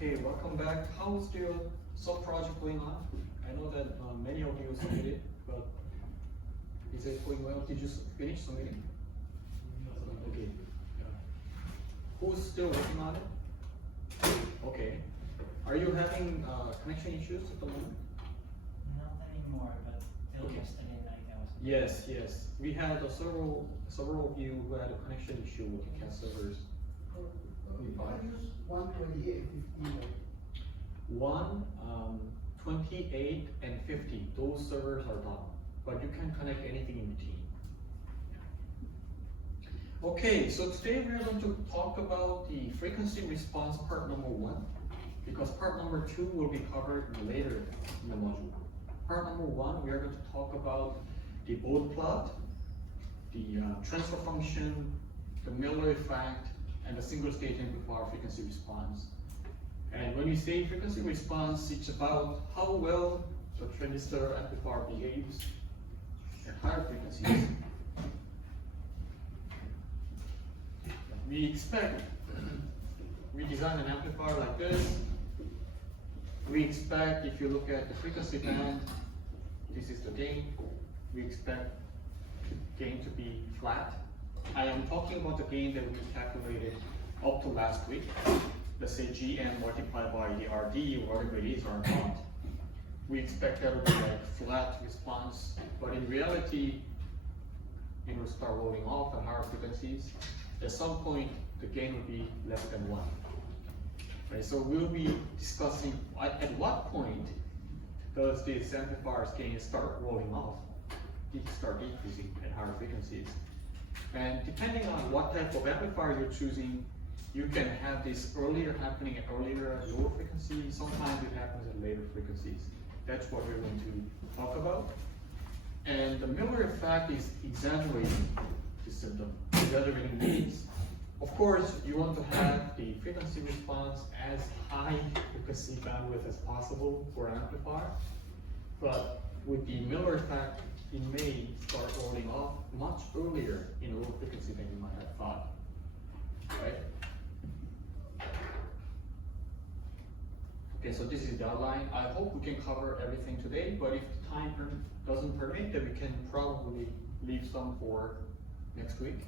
Okay, welcome back. How's the sub-project going on? I know that many of you submitted, but is it going well? Did you finish submitting? Okay. Who's still working on it? Okay. Are you having connection issues at the moment? Not anymore, but till Okay. yesterday night I was. Yes. We had several of you who had a connection issue with the CAS servers. I use 128, 50. 1, 28, and 50. Those servers are done, but you can connect anything in between. Okay, so today we are going to talk about the frequency response part number 1, because part number 2 will be covered later in the module. Part number 1, we are going to talk about the Bode plot, the transfer function, the Miller effect, and the single stage amplifier frequency response. And when we say frequency response, it's about how well the transistor amplifier behaves at higher frequencies. We design an amplifier like this. We expect, if you look at the frequency band, this is the gain. We expect the gain to be flat. I am talking about the gain that we calculated up to last week. Let's say GM multiplied by the RD, or whatever it is, or not. We expect that to be like flat response, but in reality, it will start rolling off at higher frequencies. At some point, the gain will be less than 1. Right, so we'll be discussing at what point does this amplifier's gain start rolling off, it start decreasing at higher frequencies. And depending on what type of amplifier you're choosing, you can have this earlier happening at lower frequencies. Sometimes it happens at later frequencies. That's what we're going to talk about. And the Miller effect is exaggerating the symptom. Exaggerating means, of course, you want to have the frequency response as high frequency bandwidth as possible for an amplifier. But with the Miller effect, it may start rolling off much earlier in low frequency than you might have thought, right? Okay, so this is the outline. I hope we can cover everything today, but if time doesn't permit, then we can probably leave some for next week.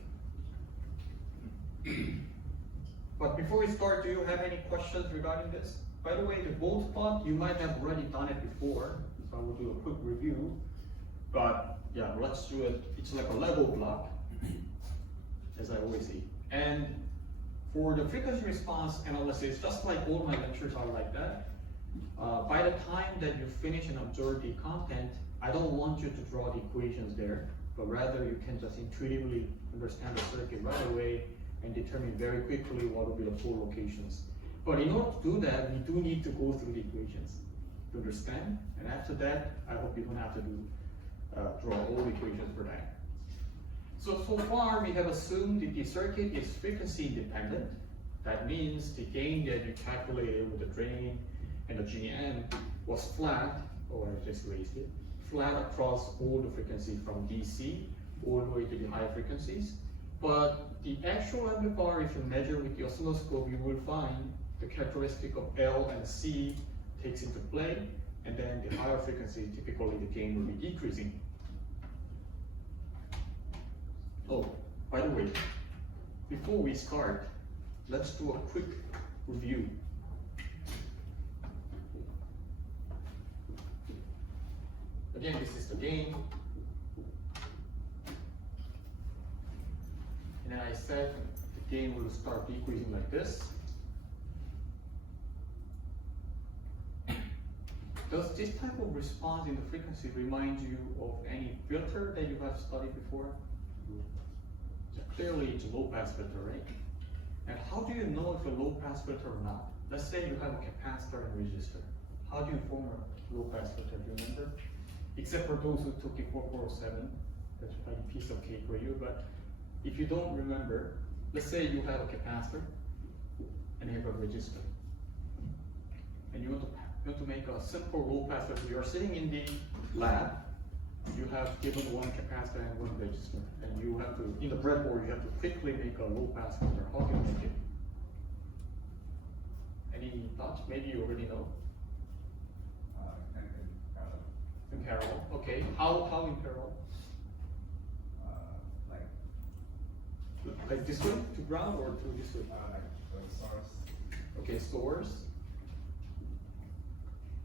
But before we start, do you have any questions regarding this? By the way, the bold plot, you might have already done it before, so I will do a quick review. But yeah, let's do it. It's like a level block, as I always say. And for the frequency response analysis, just like all my lectures are like that, by the time that you finish and observe the content, I don't want you to draw the equations there, but rather you can just intuitively understand the circuit right away and determine very quickly what will be the four locations. But in order to do that, we do need to go through the equations to understand. And after that, I hope you don't have to draw all the equations for that. So far we have assumed that the circuit is frequency independent. That means the gain that you calculated with the drain and the GM was flat, or I just raised it, flat across all the frequency from DC all the way to the high frequencies. But the actual amplifier, if you measure with the oscilloscope, you will find the characteristic of L and C takes into play, and then the higher frequency, typically the gain will be decreasing. Oh, by the way, before we start, let's do a quick review. Again, this is the gain. And then I said the gain will start decreasing like this. Does this type of response in the frequency remind you of any filter that you have studied before? So clearly it's a low pass filter, right? And how do you know if a low pass filter or not? Let's say you have a capacitor and resistor. How do you form a low pass filter? Do you remember? Except for those who took EE3408C, that's like a piece of cake for you. But if you don't remember, let's say you have a capacitor and you have a resistor, and you want to make a simple low pass filter. You are sitting in the lab. You have given one capacitor and one resistor, and you have to, in the breadboard, you have to quickly make a low pass filter. How do you make it? Any thoughts? Maybe you already know. In parallel. Okay. How in parallel? Like this way to ground or to this way? Like the source. Okay, source.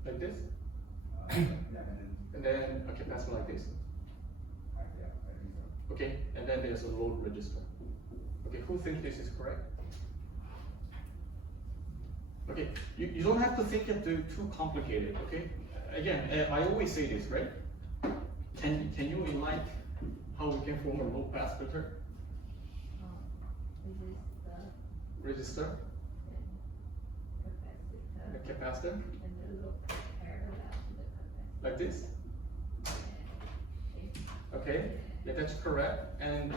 Like this? Yeah, And then a capacitor like this. yeah, I think so. Okay, and then there's a load register. Okay, who thinks this is correct? Okay, you don't have to think it too complicated, okay? Again, I always say this, right? Can you enlighten how we can form a low pass filter? This is Resistor, the a capacitor, and the little parallel to the like this. Okay, yeah, that's correct. And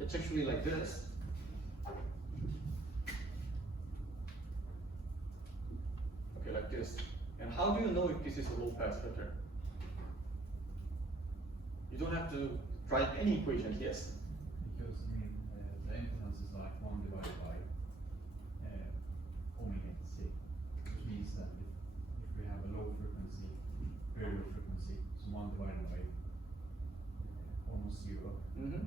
it's actually like this. Okay, like this. And how do you know if this is a low pass filter? You don't have to write any equations, yes? Because the impedance is like 1 divided by omega c, which means that if we have a low frequency, very low frequency, so 1 divided by almost 0. Mm-hmm.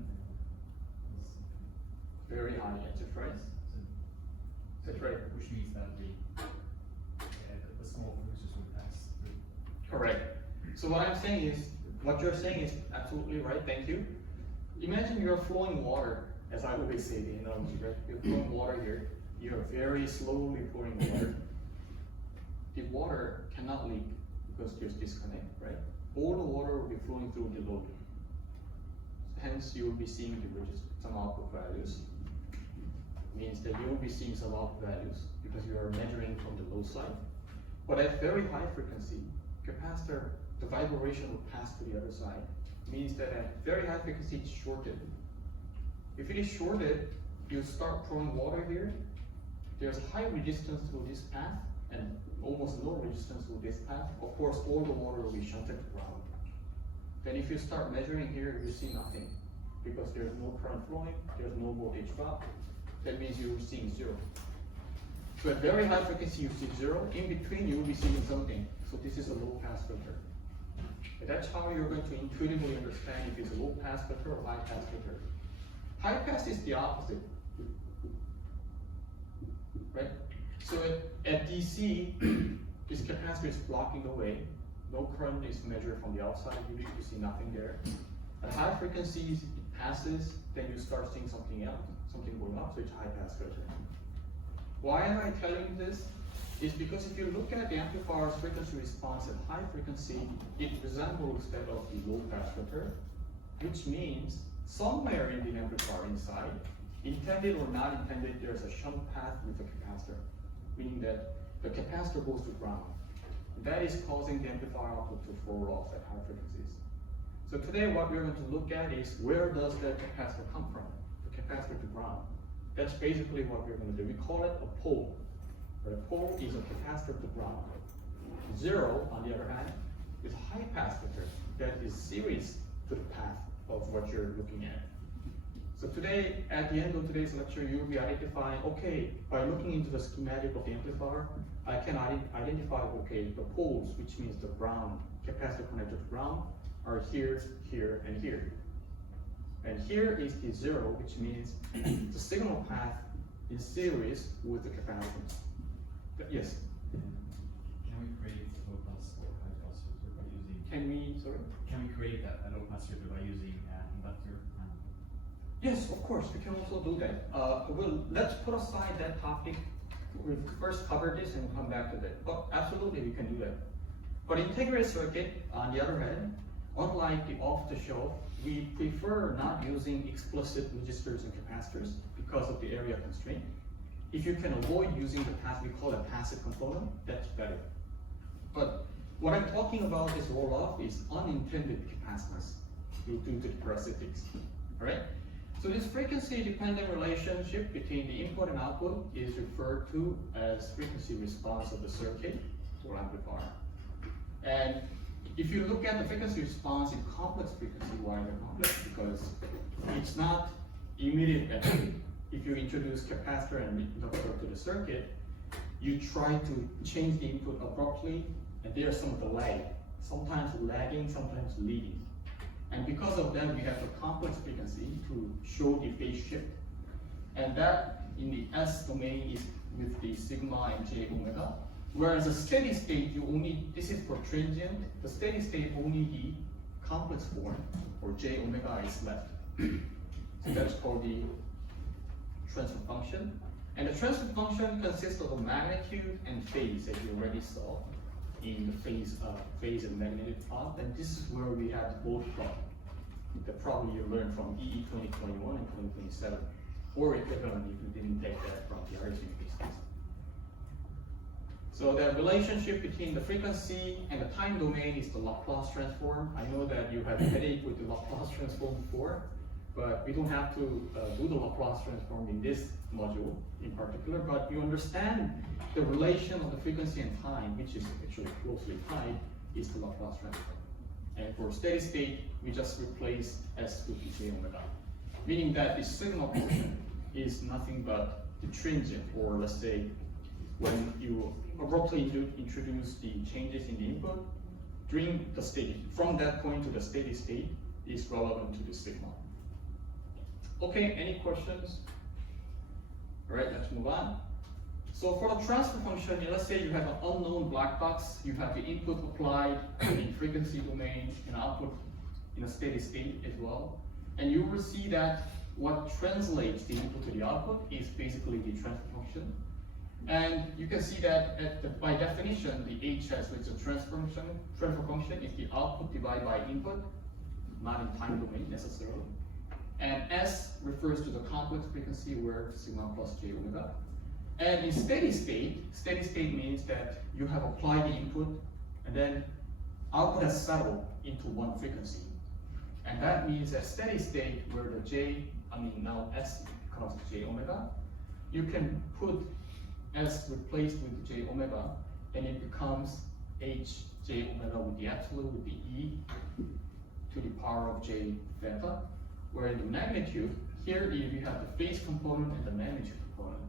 Is, Very high answer price. That's right. Which means that the small frequencies will pass through. Correct. So what I'm saying is, what you're saying is absolutely right, thank you. Imagine you're flowing water, as I always say the analogy, right? You're flowing water here, you're very slowly pouring water. The water cannot leak because there's disconnect, right? All the water will be flowing through the load. Hence, you will be seeing some output values. Means that you will be seeing some output values because you are measuring from the low side. But at very high frequency, capacitor, the vibration will pass to the other side. Means that at very high frequency, it's shorted. If it is shorted, you start pouring water here. There's high resistance through this path and almost no resistance through this path. Of course, all the water will be shunted to ground. Then if you start measuring here, you see nothing because there's no current flowing, there's no voltage drop. That means you're seeing 0. So at very high frequency you see 0, in between you will be seeing something. So this is a low pass filter. And that's how you're going to intuitively understand if it's a low pass filter or high pass filter. High pass is the opposite. Right? So at DC, this capacitor is blocking the way. No current is measured from the outside. You see nothing there. At high frequencies, it passes, then you start seeing something else, something going up, so it's high pass filter. Why am I telling you this? Is because if you look at the amplifier's frequency response at high frequency, it resembles that of the low pass filter, which means somewhere in the amplifier inside, intended or not intended, there's a shunt path with the capacitor, meaning that the capacitor goes to ground. That is causing the amplifier output to fall off at high frequencies. So today what we're going to look at is where does that capacitor come from? The capacitor to ground. That's basically what we're going to do. We call it a pole. A pole is a capacitor to ground. 0, on the other hand, is a high pass filter that is series to the path of what you're looking at. So today, at the end of today's lecture, you'll be identifying, okay, by looking into the schematic of the amplifier, I can identify, okay, the poles, which means the ground, capacitor connected to ground, are here, here, and here. And here is the 0, which means the signal path in series with the capacitance. Yes? Can we create low pass or high pass filter by using? Can we create a low pass filter by using inductor? Yes, of course, we can also do that. Let's put aside that topic. We'll first cover this and come back to that. But absolutely, we can do that. But integrated circuit, on the other hand, unlike the off-the-shelf, we prefer not using explicit resistors and capacitors because of the area constraint. If you can avoid using the we call it passive component, that's better. But what I'm talking about is roll-off is unintended capacitance due to the parasitics. All right? So this frequency-dependent relationship between the input and output is referred to as frequency response of the circuit or amplifier. And if you look at the frequency response in complex frequency, why they're complex? Because it's not immediate at if you introduce capacitor and inductor to the circuit, you try to change the input abruptly, and there's some of the lag, sometimes lagging, sometimes leading. And because of that, we have a complex frequency to show the phase shift. And that in the S domain is with the sigma and j omega. Whereas a steady state, this is for transient, the steady state only the complex form, or j omega is left. So that's called the transfer function. And the transfer function consists of a magnitude and phase, as you already saw in the phase and magnitude plot. And this is where we have both from. The problem you learned from EE3408 and 2027, or equivalent if you didn't take that from the RC physics. So the relationship between the frequency and the time domain is the Laplace transform. I know that you have a headache with the Laplace transform before, but we don't have to do the Laplace transform in this module in particular, but you understand the relation of the frequency and time, which is actually closely tied, is the Laplace transform. And for steady state, we just replace S with the j omega, meaning that the signal function is nothing but the transient, or let's say, when you abruptly introduce the changes in the input, during the state, from that point to the steady state is relevant to the signal. Okay, any questions? All right, let's move on. So for the transfer function, let's say you have an unknown black box, you have the input applied in frequency domain and output in a steady state as well. And you will see that what translates the input to the output is basically the transfer function. And you can see that by definition, the HS, which is a transfer function, is the output divided by input, not in time domain necessarily. And S refers to the complex frequency where sigma plus j omega. And in steady state means that you have applied the input and then output has settled into one frequency. And that means that steady state where the now S becomes j omega, you can put S replaced with j omega and it becomes h j omega with the absolute with the e to the power of j theta, where the magnitude, here you have the phase component and the magnitude component,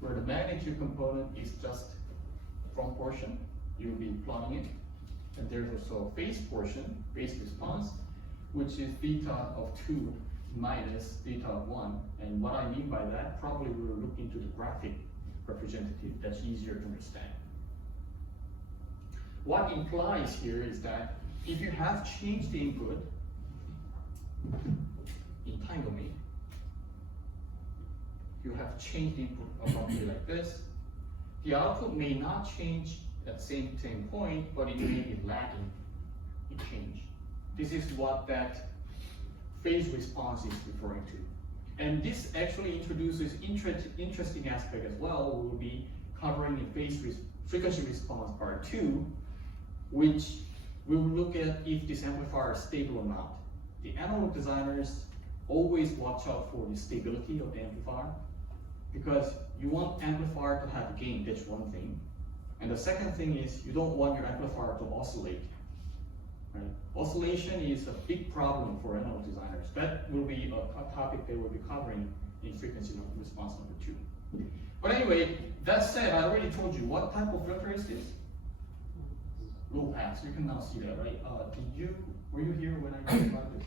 where the magnitude component is just from portion, you'll be plotting it. And there's also a phase portion, phase response, which is theta of 2 minus theta of 1. And what I mean by that, probably we'll look into the graphic representative, that's easier to understand. What implies here is that if you have changed the input in time domain, you have changed the input abruptly like this, the output may not change at the same point, but it may be lagging in change. This is what that phase response is referring to. And this actually introduces interesting aspect as well. We will be covering in frequency response part 2, which we will look at if this amplifier is stable or not. The analog designers always watch out for the stability of the amplifier, because you want amplifier to have gain, that's one thing. And the second thing is you don't want your amplifier to oscillate. Right? Oscillation is a big problem for analog designers. That will be a topic they will be covering in frequency response number 2. But anyway, that said, I already told you what type of filter is this? Low pass. You can now see that, right? Were you here when I talked about this?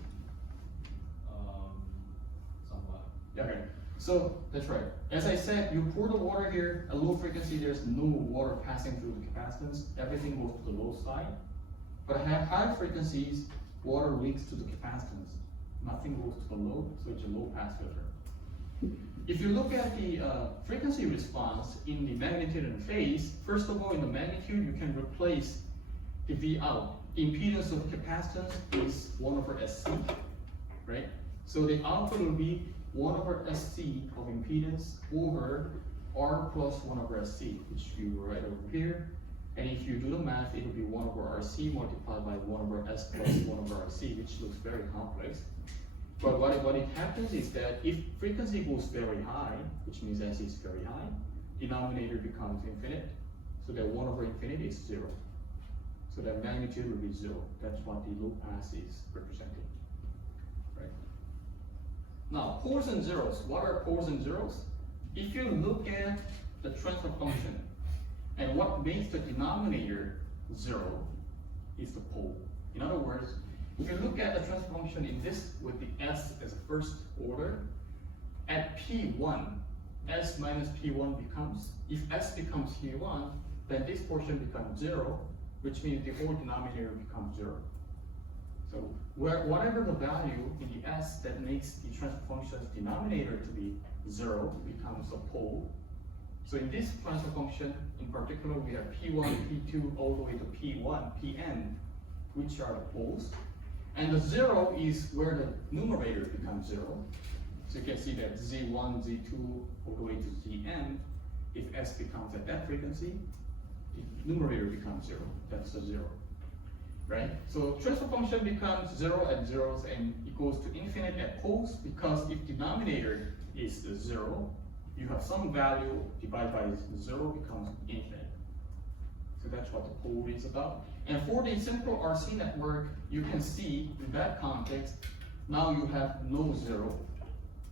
Somewhat. Okay. So that's right. As I said, you pour the water here at low frequency, there's no water passing through the capacitance. Everything goes to the low side. But at high frequencies, water leaks to the capacitance. Nothing goes to the load, so it's a low pass filter. If you look at the frequency response in the magnitude and phase, first of all, in the magnitude, you can replace the V out. Impedance of capacitance is 1 over SC, right? So the output will be 1 over SC of impedance over R plus 1 over SC, which you write over here. And if you do the math, it will be 1 over RC multiplied by 1 over S plus 1 over RC, which looks very complex. But what it happens is that if frequency goes very high, which means S is very high, denominator becomes infinite. So that 1 over infinity is 0. So that magnitude will be 0. That's what the low pass is representing. Right? Now, poles and zeros. What are poles and zeros? If you look at the transfer function, and what makes the denominator 0 is the pole. In other words, if you look at the transfer function in this with the S as a first order, at P1, S minus P1 becomes, if S becomes P1, then this portion becomes 0, which means the whole denominator becomes 0. So whatever the value in the S that makes the transfer function's denominator to be 0 becomes a pole. So in this transfer function, in particular, we have P1, P2, all the way to P1, Pn, which are the poles. And the 0 is where the numerator becomes 0. So you can see that Z1, Z2, all the way to Zn, if S becomes at that frequency, the numerator becomes 0. That's the 0. Right? So transfer function becomes 0 at zeros, and it goes to infinite at poles, because if denominator is the 0, you have some value divided by 0 becomes infinite. So that's what the pole is about. And for the simple RC network, you can see in that context, now you have no 0,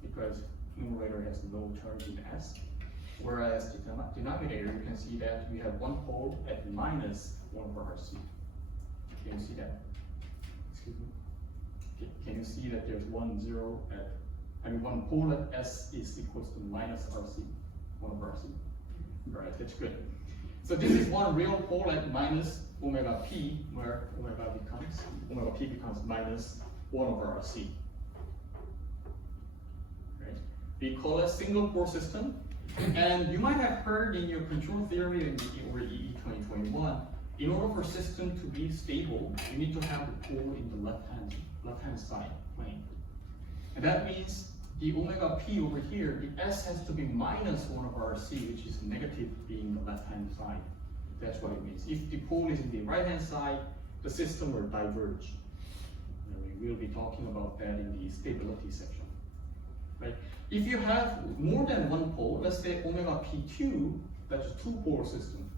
because numerator has no charge in S. Whereas the denominator, you can see that we have one pole at minus 1 over RC. Can you see that? Excuse me. Can you see that there's 1 0 at, one pole at S is equals to minus RC, 1 over RC. All right, that's good. So this is one real pole at minus omega p, where omega p becomes minus 1 over RC. Right? We call it single pole system. And you might have heard in your control theory over EE3408, in order for system to be stable, you need to have the pole in the left-hand side plane. And that means the omega p over here, the S has to be minus 1 over RC, which is negative being the left-hand side. That's what it means. If the pole is in the right-hand side, the system will diverge. And we will be talking about that in the stability section. Right? If you have more than one pole, let's say omega p2, that's a two-pole system.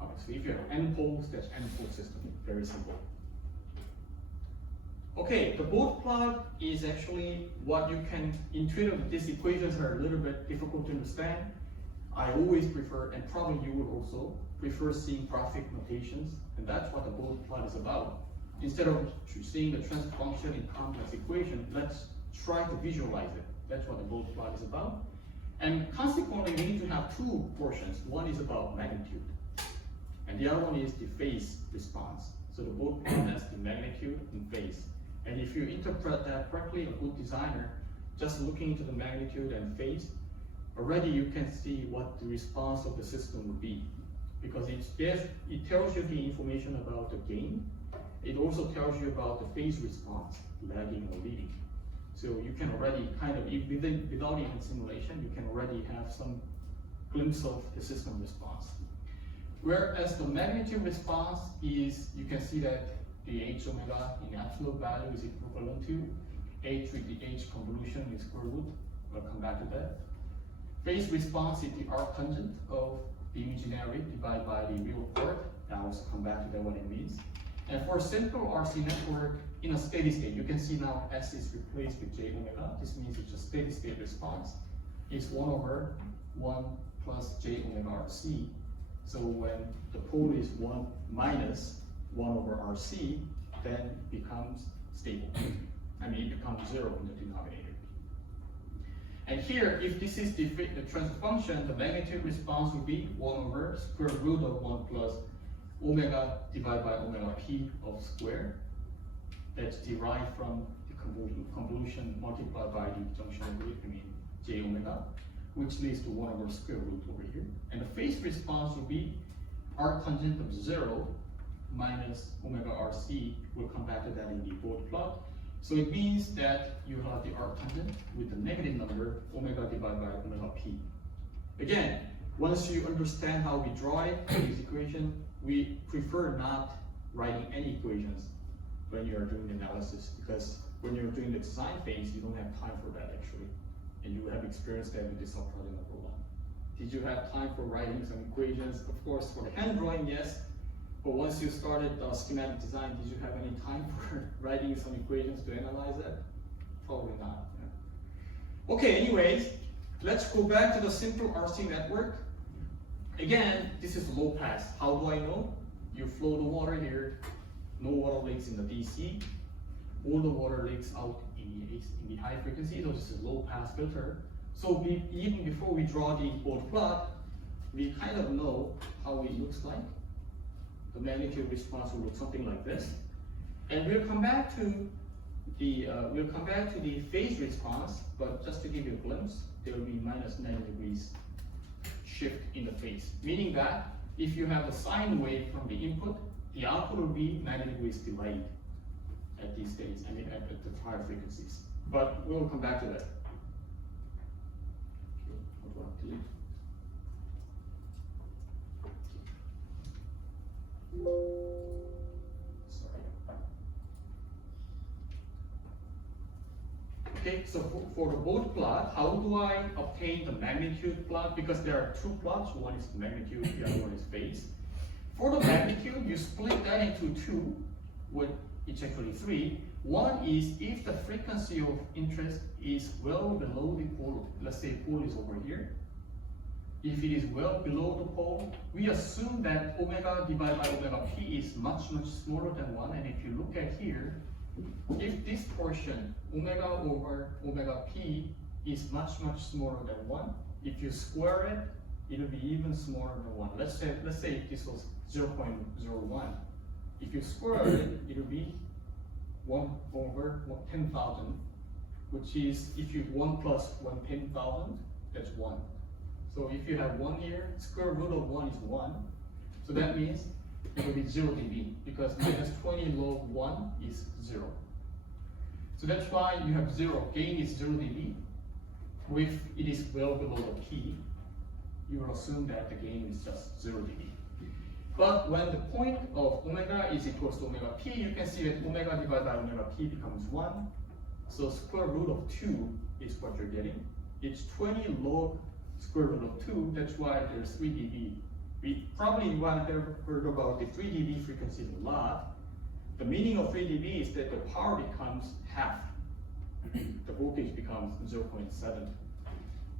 Obviously, if you have n poles, that's n-pole system. Very simple. Okay, the Bode plot is actually what you can intuitively, these equations are a little bit difficult to understand. I always prefer, and probably you would also, prefer seeing graphic notations, and that's what the bullet plot is about. Instead of seeing the transfer function in complex equation, let's try to visualize it. That's what the bullet plot is about. And consequently, we need to have two portions. One is about magnitude, and the other one is the phase response. So the bullet plot has the magnitude and phase. And if you interpret that correctly, a good designer, just looking into the magnitude and phase, already you can see what the response of the system would be. Because it tells you the information about the gain. It also tells you about the phase response, lagging or leading. So you can already kind of, without even simulation, you can already have some glimpse of the system response. Whereas the magnitude response is, you can see that the h omega in absolute value is equivalent to h with the h convolution in square root. We'll come back to that. Phase response is the arc tangent of the imaginary divided by the real part. I'll also come back to that, what it means. And for a simple RC network in a steady state, you can see now S is replaced with J omega. This means it's a steady state response. It's 1 over 1 plus J omega RC. So when the pole is 1 minus 1 over RC, then it becomes stable. I mean, it becomes 0 in the denominator. And here, if this is the transfer function, the magnitude response will be 1 over square root of 1 plus omega divided by omega p of square. That's derived from the convolution multiplied by the junction rate, I mean j omega, which leads to 1 over square root over here. And the phase response will be arc tangent of 0 minus omega rc. We'll come back to that in the board plot. So it means that you have the arc tangent with the negative number omega divided by omega p. Again, once you understand how we draw it, this equation, we prefer not writing any equations when you are doing the analysis, because when you're doing the design phase, you don't have time for that actually. And you have experienced that with the subproblem number 1. Did you have time for writing some equations? Of course, for the hand drawing, yes. But once you started schematic design, did you have any time for writing some equations to analyze that? Probably not. Yeah. Okay, anyways, let's go back to the simple RC network. Again, this is low pass. How do I know? You flow the water here, no water leaks in the DC. All the water leaks out in the high frequency, so this is low pass filter. So even before we draw the board plot, we kind of know how it looks like. The magnitude response will look something like this. And we'll come back to the phase response, but just to give you a glimpse, there will be minus 90 degrees shift in the phase, meaning that if you have a sine wave from the input, the output will be 90 degrees delayed at these states, I mean at the higher frequencies. But we'll come back to that. Sorry. Okay, so for the board plot, how do I obtain the magnitude plot? Because there are two plots, one is magnitude, the other one is phase. For the magnitude, you split that into two, it's actually three. One is if the frequency of interest is well below the pole, let's say pole is over here. If it is well below the pole, we assume that omega divided by omega p is much, much smaller than 1. And if you look at here, if this portion, omega over omega p, is much, much smaller than 1, if you square it, it will be even smaller than 1. Let's say if this was 0.01. If you square it, it will be 1 over 10,000, which is, if you 1 plus 1 10,000, that's 1. So if you have 1 here, square root of 1 is 1. So that means it will be 0 dB, because minus 20 log 1 is 0. So that's why you have 0. Gain is 0 dB. If it is well below the P, you will assume that the gain is just 0 dB. But when the point of omega is equals to omega p, you can see that omega divided by omega p becomes 1. So square root of 2 is what you're getting. It's 20 log square root of 2. That's why there's 3 dB. We probably have heard about the 3 dB frequencies a lot. The meaning of 3 dB is that the power becomes half. The voltage becomes 0.7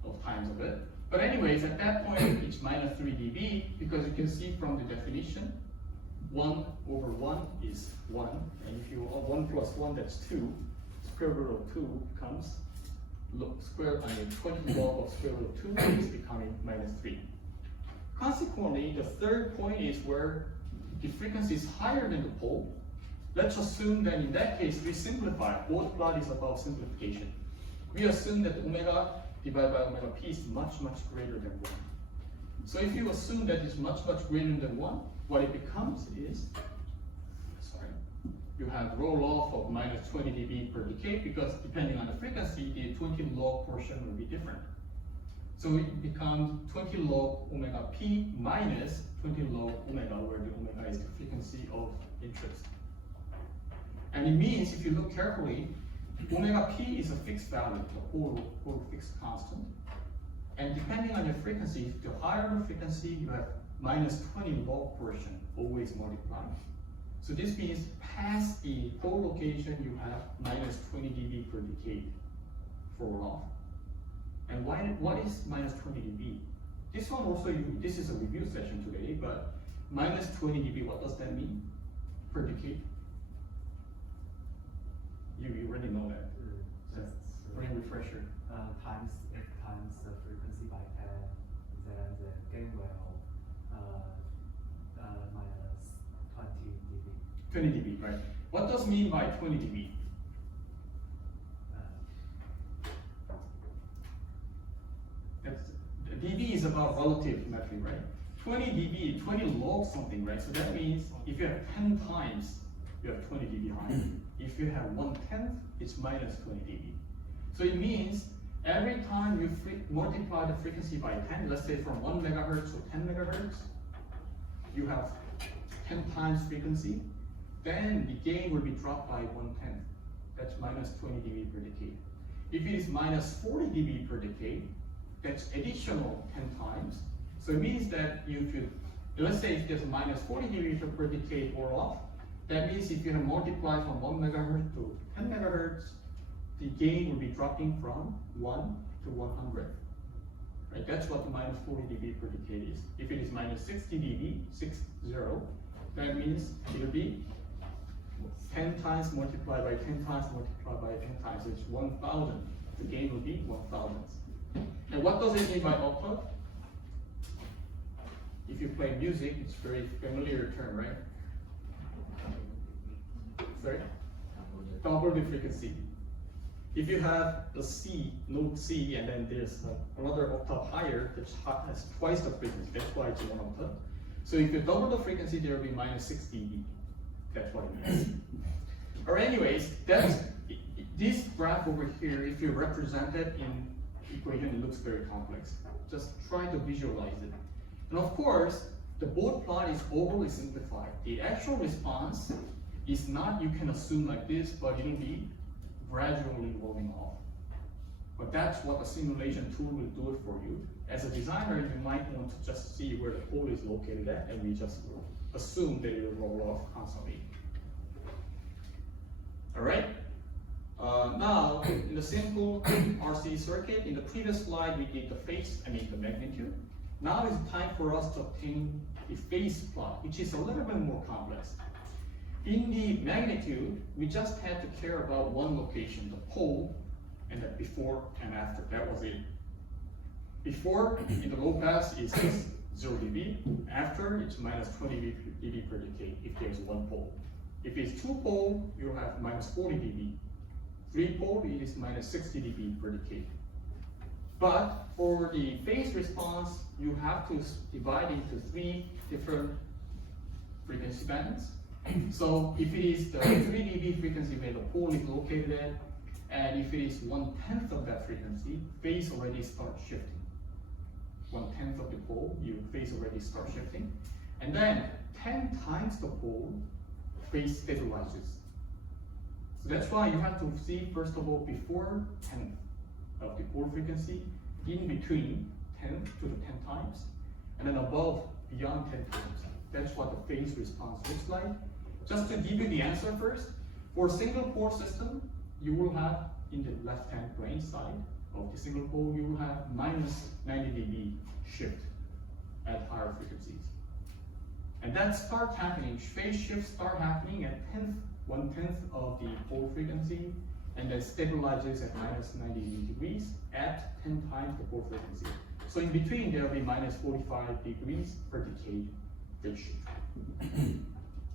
of times of it. But anyways, at that point, it's minus 3 dB, because you can see from the definition, 1 over 1 is 1, and if you 1 plus 1, that's 2. Square root of 2 becomes 20 log of square root of 2 is becoming minus 3. Consequently, the third point is where the frequency is higher than the pole. Let's assume that in that case, we simplify. Both plot is about simplification. We assume that omega divided by omega p is much, much greater than 1. So if you assume that it's much, much greater than 1, what it becomes is, you have roll off of minus 20 dB per decade, because depending on the frequency, the 20 log portion will be different. So it becomes 20 log omega p minus 20 log omega, where the omega is the frequency of interest. And it means, if you look carefully, omega p is a fixed value, the whole fixed constant. And depending on your frequency, the higher the frequency, you have minus 20 log portion always multiplied. So this means past the pole location, you have minus 20 dB per decade for off. And what is minus 20 dB? This one also, this is a review session today, but minus 20 dB, what does that mean per decade? You already know that. Just Brain refresher. times the frequency by 10, then the gain will minus 20 dB. 20 dB, right? What does mean by 20 dB? dB is about relative method, right? 20 dB, 20 log something, right? So that means if you have 10 times, you have 20 dB higher. If you have 1/10, it's minus 20 dB. So it means every time you multiply the frequency by 10, let's say from 1 megahertz to 10 megahertz, you have 10 times frequency, then the gain will be dropped by 1/10. That's minus 20 dB per decade. If it is minus 40 dB per decade, that's additional 10 times. So it means that you could, let's say if there's minus 40 dB per decade or off, that means if you have multiplied from 1 megahertz to 10 megahertz, the gain will be dropping from 1 to 100. Right? That's what the minus 40 dB per decade is. If it is minus 60 dB, 60, that means it will be 10 times multiplied by 10 times multiplied by 10 times. So it's 1,000. The gain will be 1,000. And what does it mean by octave? If you play music, it's a very familiar term, right? Sorry? Double the frequency. If you have a C, note C, and then there's another octave higher that has twice the frequency, that's why it's 1 octave. So if you double the frequency, there will be minus 6 dB. That's what it means. Or anyways, that's this graph over here, if you represent it in equation, it looks very complex. Just try to visualize it. And of course, the board plot is overly simplified. The actual response is not, you can assume like this, but it'll be gradually rolling off. But that's what the simulation tool will do it for you. As a designer, you might want to just see where the pole is located at, and we just assume that it will roll off constantly. All right? Now, in the simple RC circuit, in the previous slide, we did the phase, the magnitude. Now it's time for us to obtain the phase plot, which is a little bit more complex. In the magnitude, we just had to care about one location, the pole, and the before and after. That was it. Before, in the low pass, is 0 dB. After, it's minus 20 dB per decade if there's one pole. If it's 2 pole, you have minus 40 dB. 3 pole, it is minus 60 dB per decade. But for the phase response, you have to divide into 3 different frequency bands. So if it is the 3 dB frequency where the pole is located at, and if it is 1/10 of that frequency, phase already starts shifting. 1/10 of the pole, your phase already starts shifting. And then 10 times the pole, phase stabilizes. So that's why you have to see, first of all, before 10 of the pole frequency, in between 10 to the 10 times, and then above, beyond 10 times. That's what the phase response looks like. Just to give you the answer first, for a single pole system, you will have in the left-hand plane side of the single pole, you will have minus 90 dB shift at higher frequencies. And that starts happening, phase shifts start happening at 1/10 of the pole frequency, and then stabilizes at minus 90 degrees at 10 times the pole frequency. So in between, there will be minus 45 degrees per decade phase shift.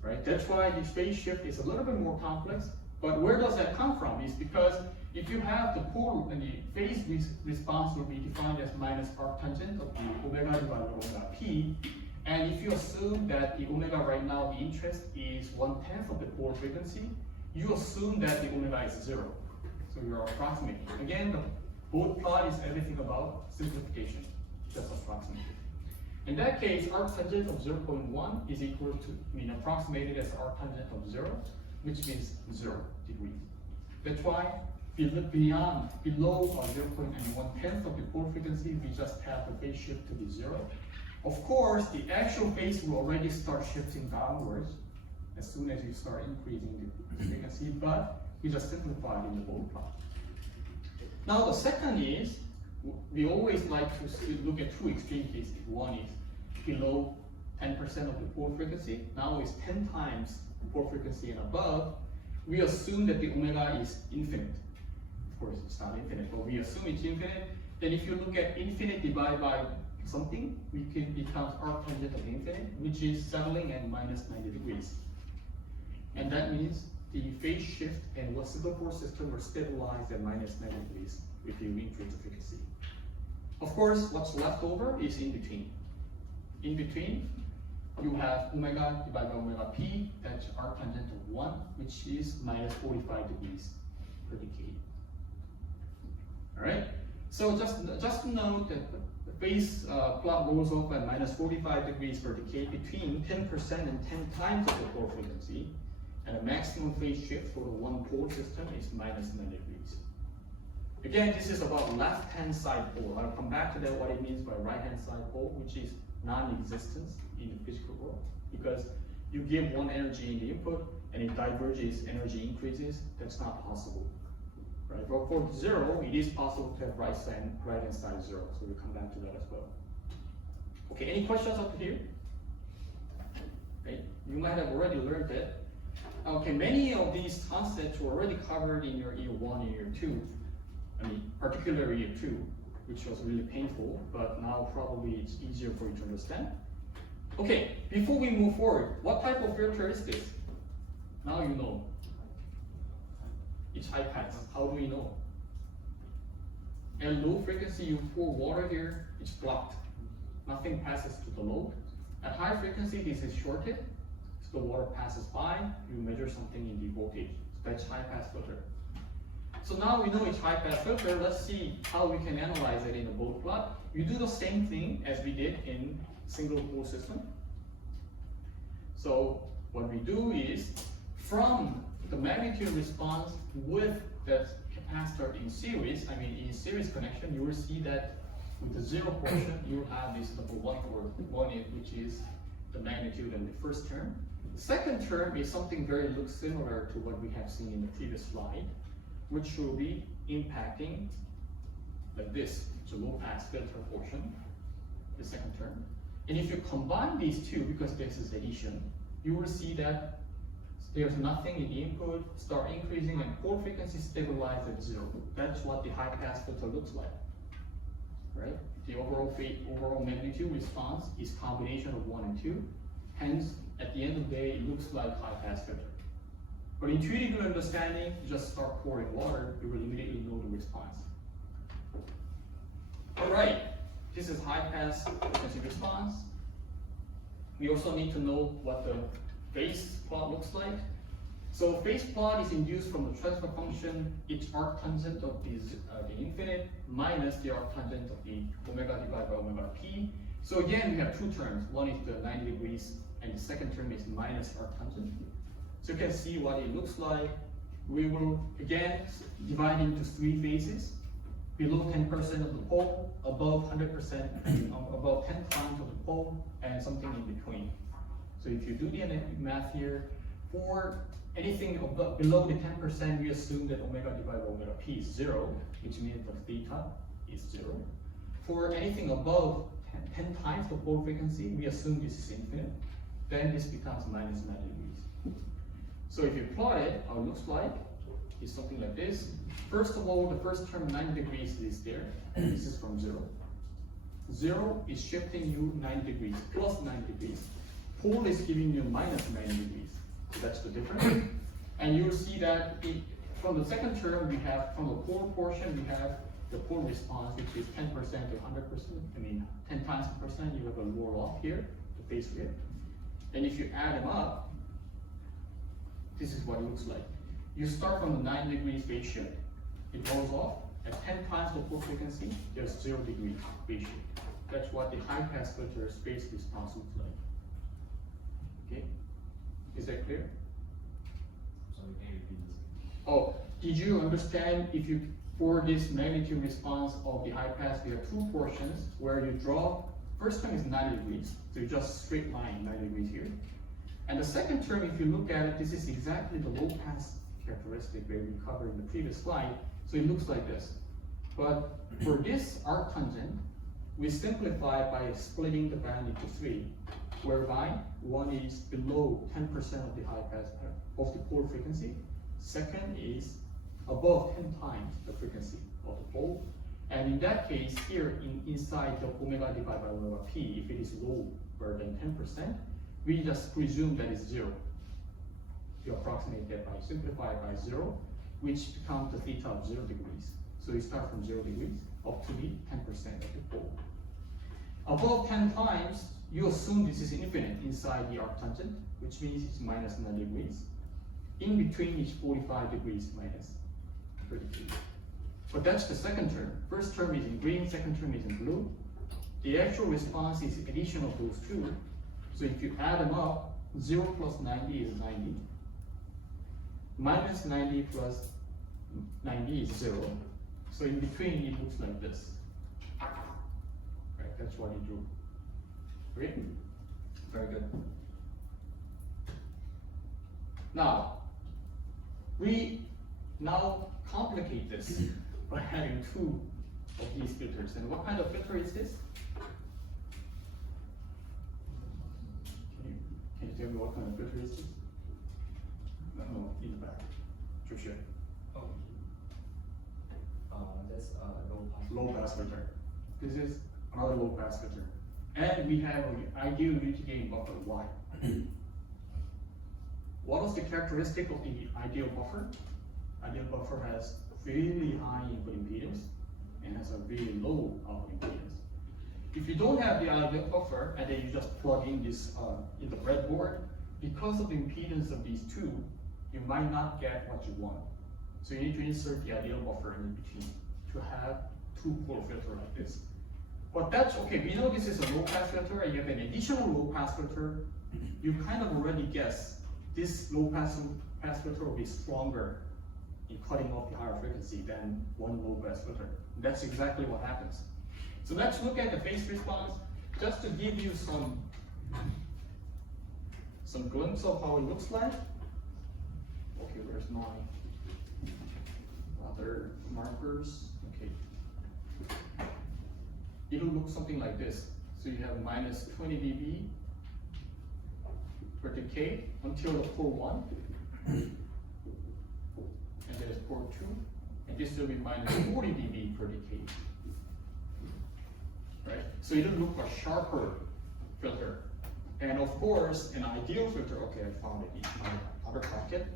Right? That's why the phase shift is a little bit more complex, but where does that come from? Is because if you have the pole and the phase response will be defined as minus arctangent of the omega divided by omega p, and if you assume that the omega right now, the interest is 1/10 of the pole frequency, you assume that the omega is 0. So you're approximating. Again, the both plot is everything about simplification, just approximating. In that case, arctangent of 0.1 is equal to, approximated as arctangent of 0, which means 0 degrees. That's why below 0.1/10 of the pole frequency, we just have the phase shift to be 0. Of course, the actual phase will already start shifting downwards as soon as you start increasing the frequency, but we just simplified in the bold plot. Now the second is, we always like to look at two extreme cases. One is below 10% of the pole frequency. Now it's 10 times the pole frequency and above. We assume that the omega is infinite. Of course, it's not infinite, but we assume it's infinite. Then if you look at infinite divided by something, it becomes arctangent of infinite, which is settling at minus 90 degrees. And that means the phase shift and what single pole system are stabilized at minus 90 degrees if you increase the frequency. Of course, what's left over is in between. In between, you have omega divided by omega p, that's arctangent of 1, which is minus 45 degrees per decade. All right, so just note that the phase plot rolls off at minus 45 degrees per decade between 10% and 10 times of the pole frequency, and a maximum phase shift for the one pole system is minus 90 degrees. Again, this is about left-hand side pole. I'll come back to that, what it means by right-hand side pole, which is non-existence in the physical world, because you give one energy in the input and it diverges, energy increases. That's not possible, right? But for 0, it is possible to have right-hand side 0. So we'll come back to that as well. Okay, any questions up here? Okay, you might have already learned it. Okay, many of these concepts were already covered in your year 1 and year 2. Particularly year 2, which was really painful, but now probably it's easier for you to understand. Okay, before we move forward, what type of filter is this? Now you know. It's high pass. How do we know? At low frequency, you pour water here, it's blocked. Nothing passes to the load. At high frequency, this is shorted, so the water passes by, you measure something in the voltage. So that's high pass filter. So now we know it's high pass filter. Let's see how we can analyze it in a bold plot. We do the same thing as we did in single pole system. So what we do is, from the magnitude response with the capacitor in series, in series connection, you will see that with the 0 portion, you have this number 1 which is the magnitude in the first term. The second term is something looks similar to what we have seen in the previous slide, which will be impacting like this, the low pass filter portion, the second term. And if you combine these two, because this is addition, you will see that there's nothing in the input, start increasing, and pole frequency stabilized at 0. That's what the high pass filter looks like, right? The overall magnitude response is combination of 1 and 2. Hence, at the end of the day, it looks like high pass filter. But intuitive understanding, you just start pouring water, you will immediately know the response. All right, this is high pass frequency response. We also need to know what the phase plot looks like. So phase plot is induced from the transfer function, its arctangent of the infinite minus the arctangent of the omega divided by omega p. So again, we have two terms. One is the 90 degrees, and the second term is minus arctangent. So you can see what it looks like. We will again divide into 3 phases. Below 10% of the pole, above 100%, above 10 times of the pole, and something in between. So if you do the math here, For anything below the 10%, we assume that omega divided by omega p is 0, which means the theta is 0. For anything above 10 times the pole frequency, we assume this is infinite. Then this becomes minus 90 degrees. So if you plot it, how it looks like is something like this. First of all, the first term 90 degrees is there. This is from 0. 0 is shifting you 90 degrees, plus 90 degrees. Pole is giving you minus 90 degrees. So that's the difference. And you'll see that from the second term, we have, from the pole portion, we have the pole response, which is 10% to 100%. I mean, 10 times the percent, you have a lower log here, the face width. And if you add them up, this is what it looks like. You start from the 9 degrees phase shift, it goes off. At 10 times the pole frequency, there's 0 degree phase shift. That's what the high pass filter space response looks like. Okay, is that clear? So we can repeat this. Oh, did you understand if you, for this magnitude response of the high pass, we have two portions where you draw, first term is 90 degrees, so you just straight line 90 degrees here. And the second term, if you look at it, this is exactly the low pass characteristic where we covered in the previous slide. So it looks like this. But for this arc tangent, we simplify by splitting the band into 3, whereby one is below 10% of the high pass of the pole frequency. Second is above 10 times the frequency of the pole. And in that case, here inside the omega divided by omega p, if it is lower than 10%, we just presume that it's 0. You approximate that by simplify by 0, which becomes the theta of 0 degrees. So you start from 0 degrees up to the 10% of the pole. Above 10 times, you assume this is infinite inside the arc tangent, which means it's minus 9 degrees. In between is 45 degrees minus 33. But that's the second term. First term is in green, second term is in blue. The actual response is addition of those two. So if you add them up, 0 plus 90 is 90. Minus 90 plus 90 is 0. So in between, it looks like this. Right, that's what he drew. Great? Very good. Now, we now complicate this by having two of these filters. And what kind of filter is this? Can you tell me what kind of filter is this? No, in the back. Tricia. Oh. That's low pass. Low pass filter. This is another low pass filter. And we have an ideal unity gain buffer, Y. What was the characteristic of the ideal buffer? Ideal buffer has really high input impedance and has a really low output impedance. If you don't have the ideal buffer and then you just plug in this in the breadboard, because of the impedance of these two, you might not get what you want. So you need to insert the ideal buffer in between to have two pole filter like this. But that's okay, we know this is a low pass filter and you have an additional low pass filter. You kind of already guess this low pass filter will be stronger in cutting off the higher frequency than one low pass filter. That's exactly what happens. So let's look at the phase response just to give you some glimpse of how it looks like. Okay, where's my other markers? Okay. It'll look something like this. So you have minus 20 dB per decade until the pole 1. And there's pole 2. And this will be minus 40 dB per decade. Right? So it'll look a sharper filter. And of course, an ideal filter, okay, I found it in my other pocket.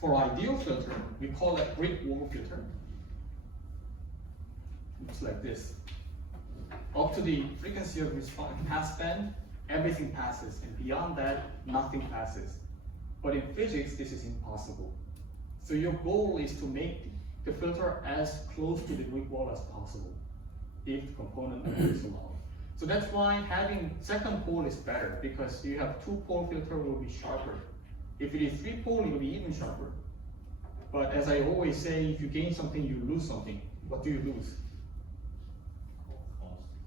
For ideal filter, we call it brick wall filter. Looks like this. Up to the frequency of response pass band, everything passes, and beyond that, nothing passes. But in physics, this is impossible. So your goal is to make the filter as close to the brick wall as possible, if the component is allowed. So that's why having second pole is better, because you have two pole filter will be sharper. If it is 3 pole, it will be even sharper. But as I always say, if you gain something, you lose something. What do you lose?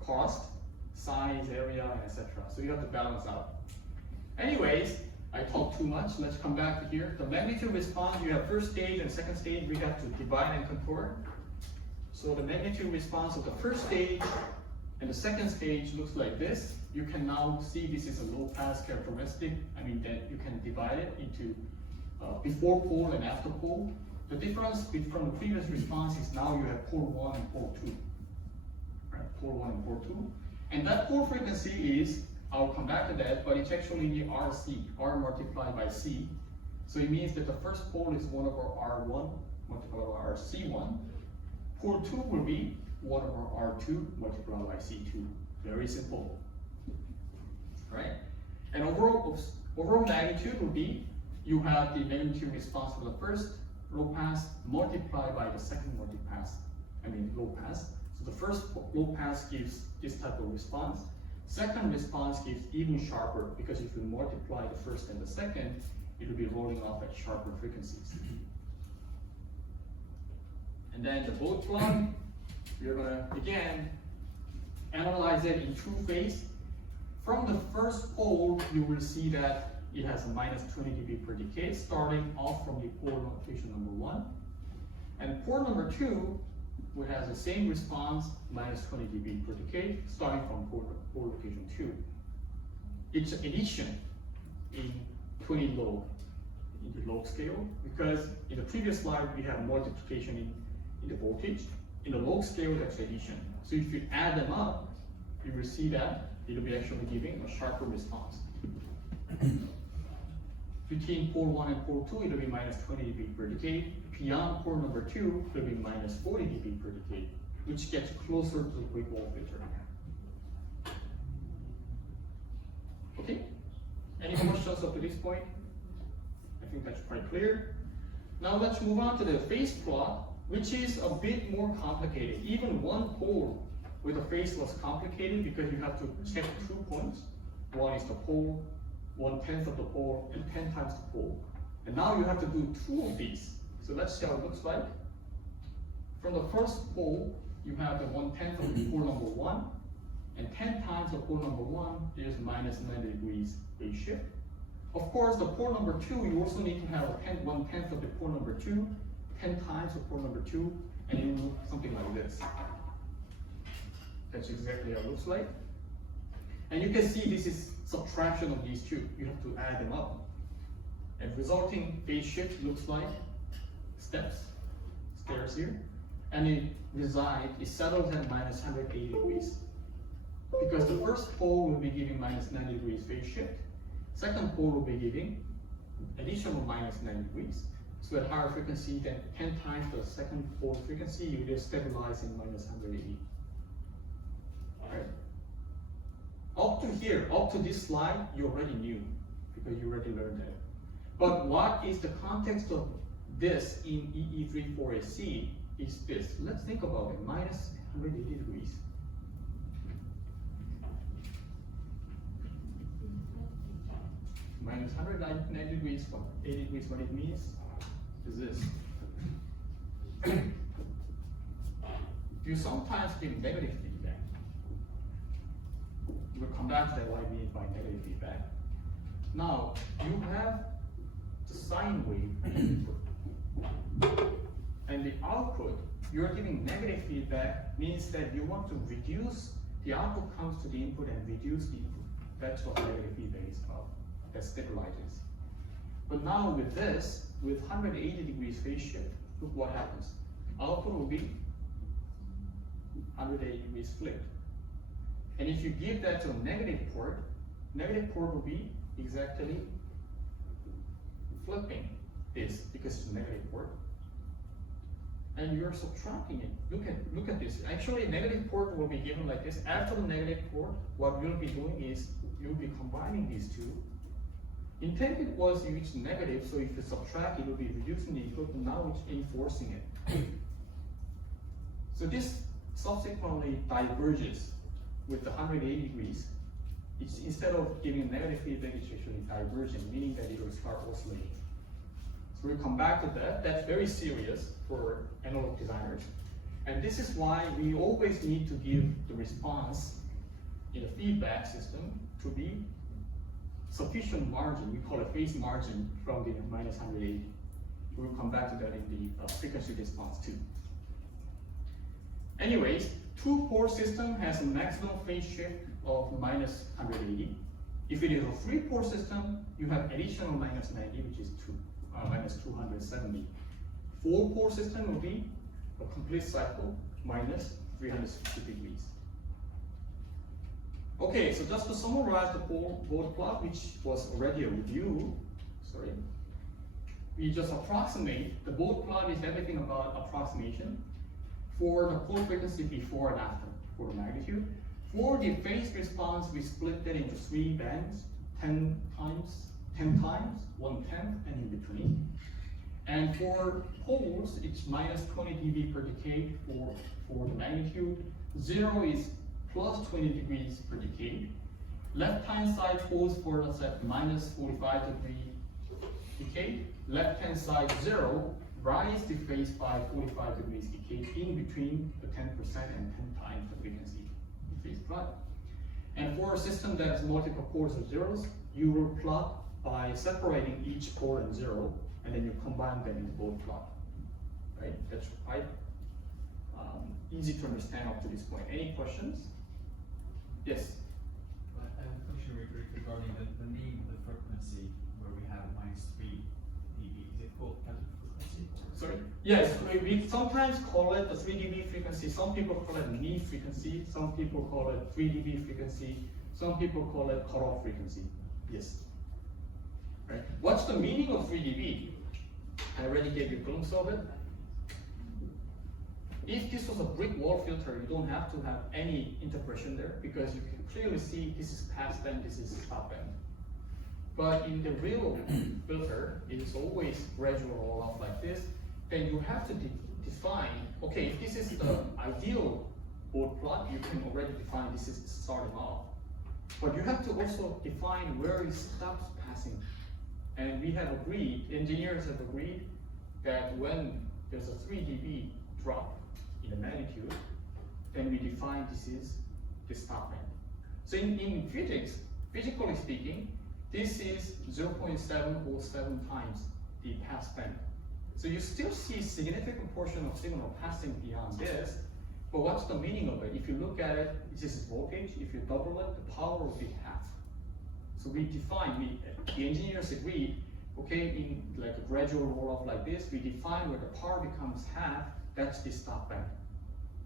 Cost, size, area, and etc. So you have to balance out. Anyways, I talked too much. Let's come back to here. The magnitude response, you have first stage and second stage. We have to divide and contour. So the magnitude response of the first stage and the second stage looks like this. You can now see this is a low pass characteristic. I mean that you can divide it into before pole and after pole. The difference from the previous response is now you have pole 1 and pole 2. Right? Pole 1 and pole 2. And that pole frequency is, I'll come back to that, but it's actually RC, R multiplied by C. So it means that the first pole is 1 over R1 multiplied by RC1. Pole 2 will be 1 over R2 multiplied by C2. Very simple. Right? And overall magnitude would be, you have the magnitude response for the first low pass multiplied by the second low pass. So the first low pass gives this type of response. Second response gives even sharper, because if you multiply the first and the second, it will be rolling off at sharper frequencies. And then the boat plug, we're gonna again analyze it in two phases. From the first pole, you will see that it has a minus 20 dB per decay, starting off from the pole location number 1. And pole number 2, which has the same response, minus 20 dB per decay, starting from pole location 2. It's addition in 20 log, in the log scale, because in the previous slide, we have multiplication in the voltage. In the log scale, that's addition. So if you add them up, you will see that it will be actually giving a sharper response. Between pole 1 and pole 2, it will be minus 20 dB per decay. Beyond pole number 2, it will be minus 40 dB per decay, which gets closer to the quick wall filter. Okay? Any questions up to this point? I think that's quite clear. Now let's move on to the phase plot, which is a bit more complicated. Even one pole with a phase was complicated because you have to check 2 points. One is the pole, 1/10 of the pole, and 10 times the pole. And now you have to do 2 of these. So let's see how it looks like. From the first pole, you have the 1/10 of the pole number 1, and 10 times the pole number 1 is minus 90 degrees phase shift. Of course, the pole number 2, you also need to have a 1/10 of the pole number 2, 10 times the pole number 2, and it will look something like this. That's exactly how it looks like. And you can see this is subtraction of these two. You have to add them up. And resulting phase shift looks like stairs here. And it settles at minus 180 degrees. Because the first pole will be giving minus 90 degrees phase shift. Second pole will be giving additional minus 90 degrees. So at higher frequency than 10 times the second pole frequency, you just stabilize in minus 180. Alright? Up to here, up to this slide, you already knew, because you already learned that. But what is the context of this in EE3408C is this. Let's think about it, minus 180 degrees. Minus 190 degrees, 80 degrees, what it means is this. You sometimes give negative feedback. We'll come back to that, what I mean by negative feedback. Now, you have the sine wave input. And the output, you're giving negative feedback, means that you want to reduce, the output comes to the input and reduce the input. That's what negative feedback is about. That stabilizes. But now with this, with 180 degrees phase shift, look what happens. Output will be 180 degrees flipped. And if you give that to a negative port will be exactly flipping this because it's a negative port. And you're subtracting it. Look at this. Actually, negative port will be given like this. After the negative port, what you'll be doing is you'll be combining these two. Intended was you reach negative, so if you subtract, it will be reducing the input, and now it's enforcing it. So this subsequently diverges with the 180 degrees. It's, instead of giving negative feedback, it's actually diverging, meaning that it will start oscillating. So we'll come back to that. That's very serious for analog designers. And this is why we always need to give the response in a feedback system to be sufficient margin, we call it phase margin from the minus 180. We'll come back to that in the frequency response too. Anyways, two-pore system has a maximum phase shift of minus 180. If it is a three-pore system, you have additional minus 90, which is minus 270. Four-pore system will be a complete cycle minus 360 degrees. Okay, so just to summarize the board plot, which was already a review, we just approximate. The board plot is everything about approximation for the pole frequency before and after for the magnitude. For the phase response, we split that into 3 bands, 10 times, 1/10, and in between. And for poles, it's minus 20 dB per decade for the magnitude. 0 is plus 20 degrees per decade. Left-hand side poles for us at minus 45 degree decade. Left-hand side 0, rise the phase by 45 degrees decade in between the 10% and 10 times the frequency phase plot. And for a system that has multiple pores of zeros, you will plot by separating each pore and 0, and then you combine them in the both plot. Right? That's quite easy to understand up to this point. Any questions? Yes. I have a question regarding the name of the frequency where we have -3 dB. Is it called cathode frequency? Sorry? Yes, we sometimes call it the 3 dB frequency. Some people call it knee frequency. Some people call it 3 dB frequency. Some people call it cutoff frequency. Yes. Right. What's the meaning of 3 dB? I already gave you a glimpse of it. If this was a brick wall filter, you don't have to have any interpretation there because you can clearly see this is pass band, this is stop band. But in the real filter, it is always gradual roll off like this. Then you have to define, okay, if this is the ideal board plot, you can already define this is starting off. But you have to also define where it stops passing. And we have agreed, engineers have agreed, that when there's a 3 dB drop in the magnitude, then we define this is the stop band. So in physics, physically speaking, this is 0.707 times the pass band. So you still see significant portion of signal passing beyond this, but what's the meaning of it? If you look at it, this is voltage. If you double it, the power will be half. So we define, the engineers agreed, okay, in like a gradual roll off like this, we define where the power becomes half, that's the stop band.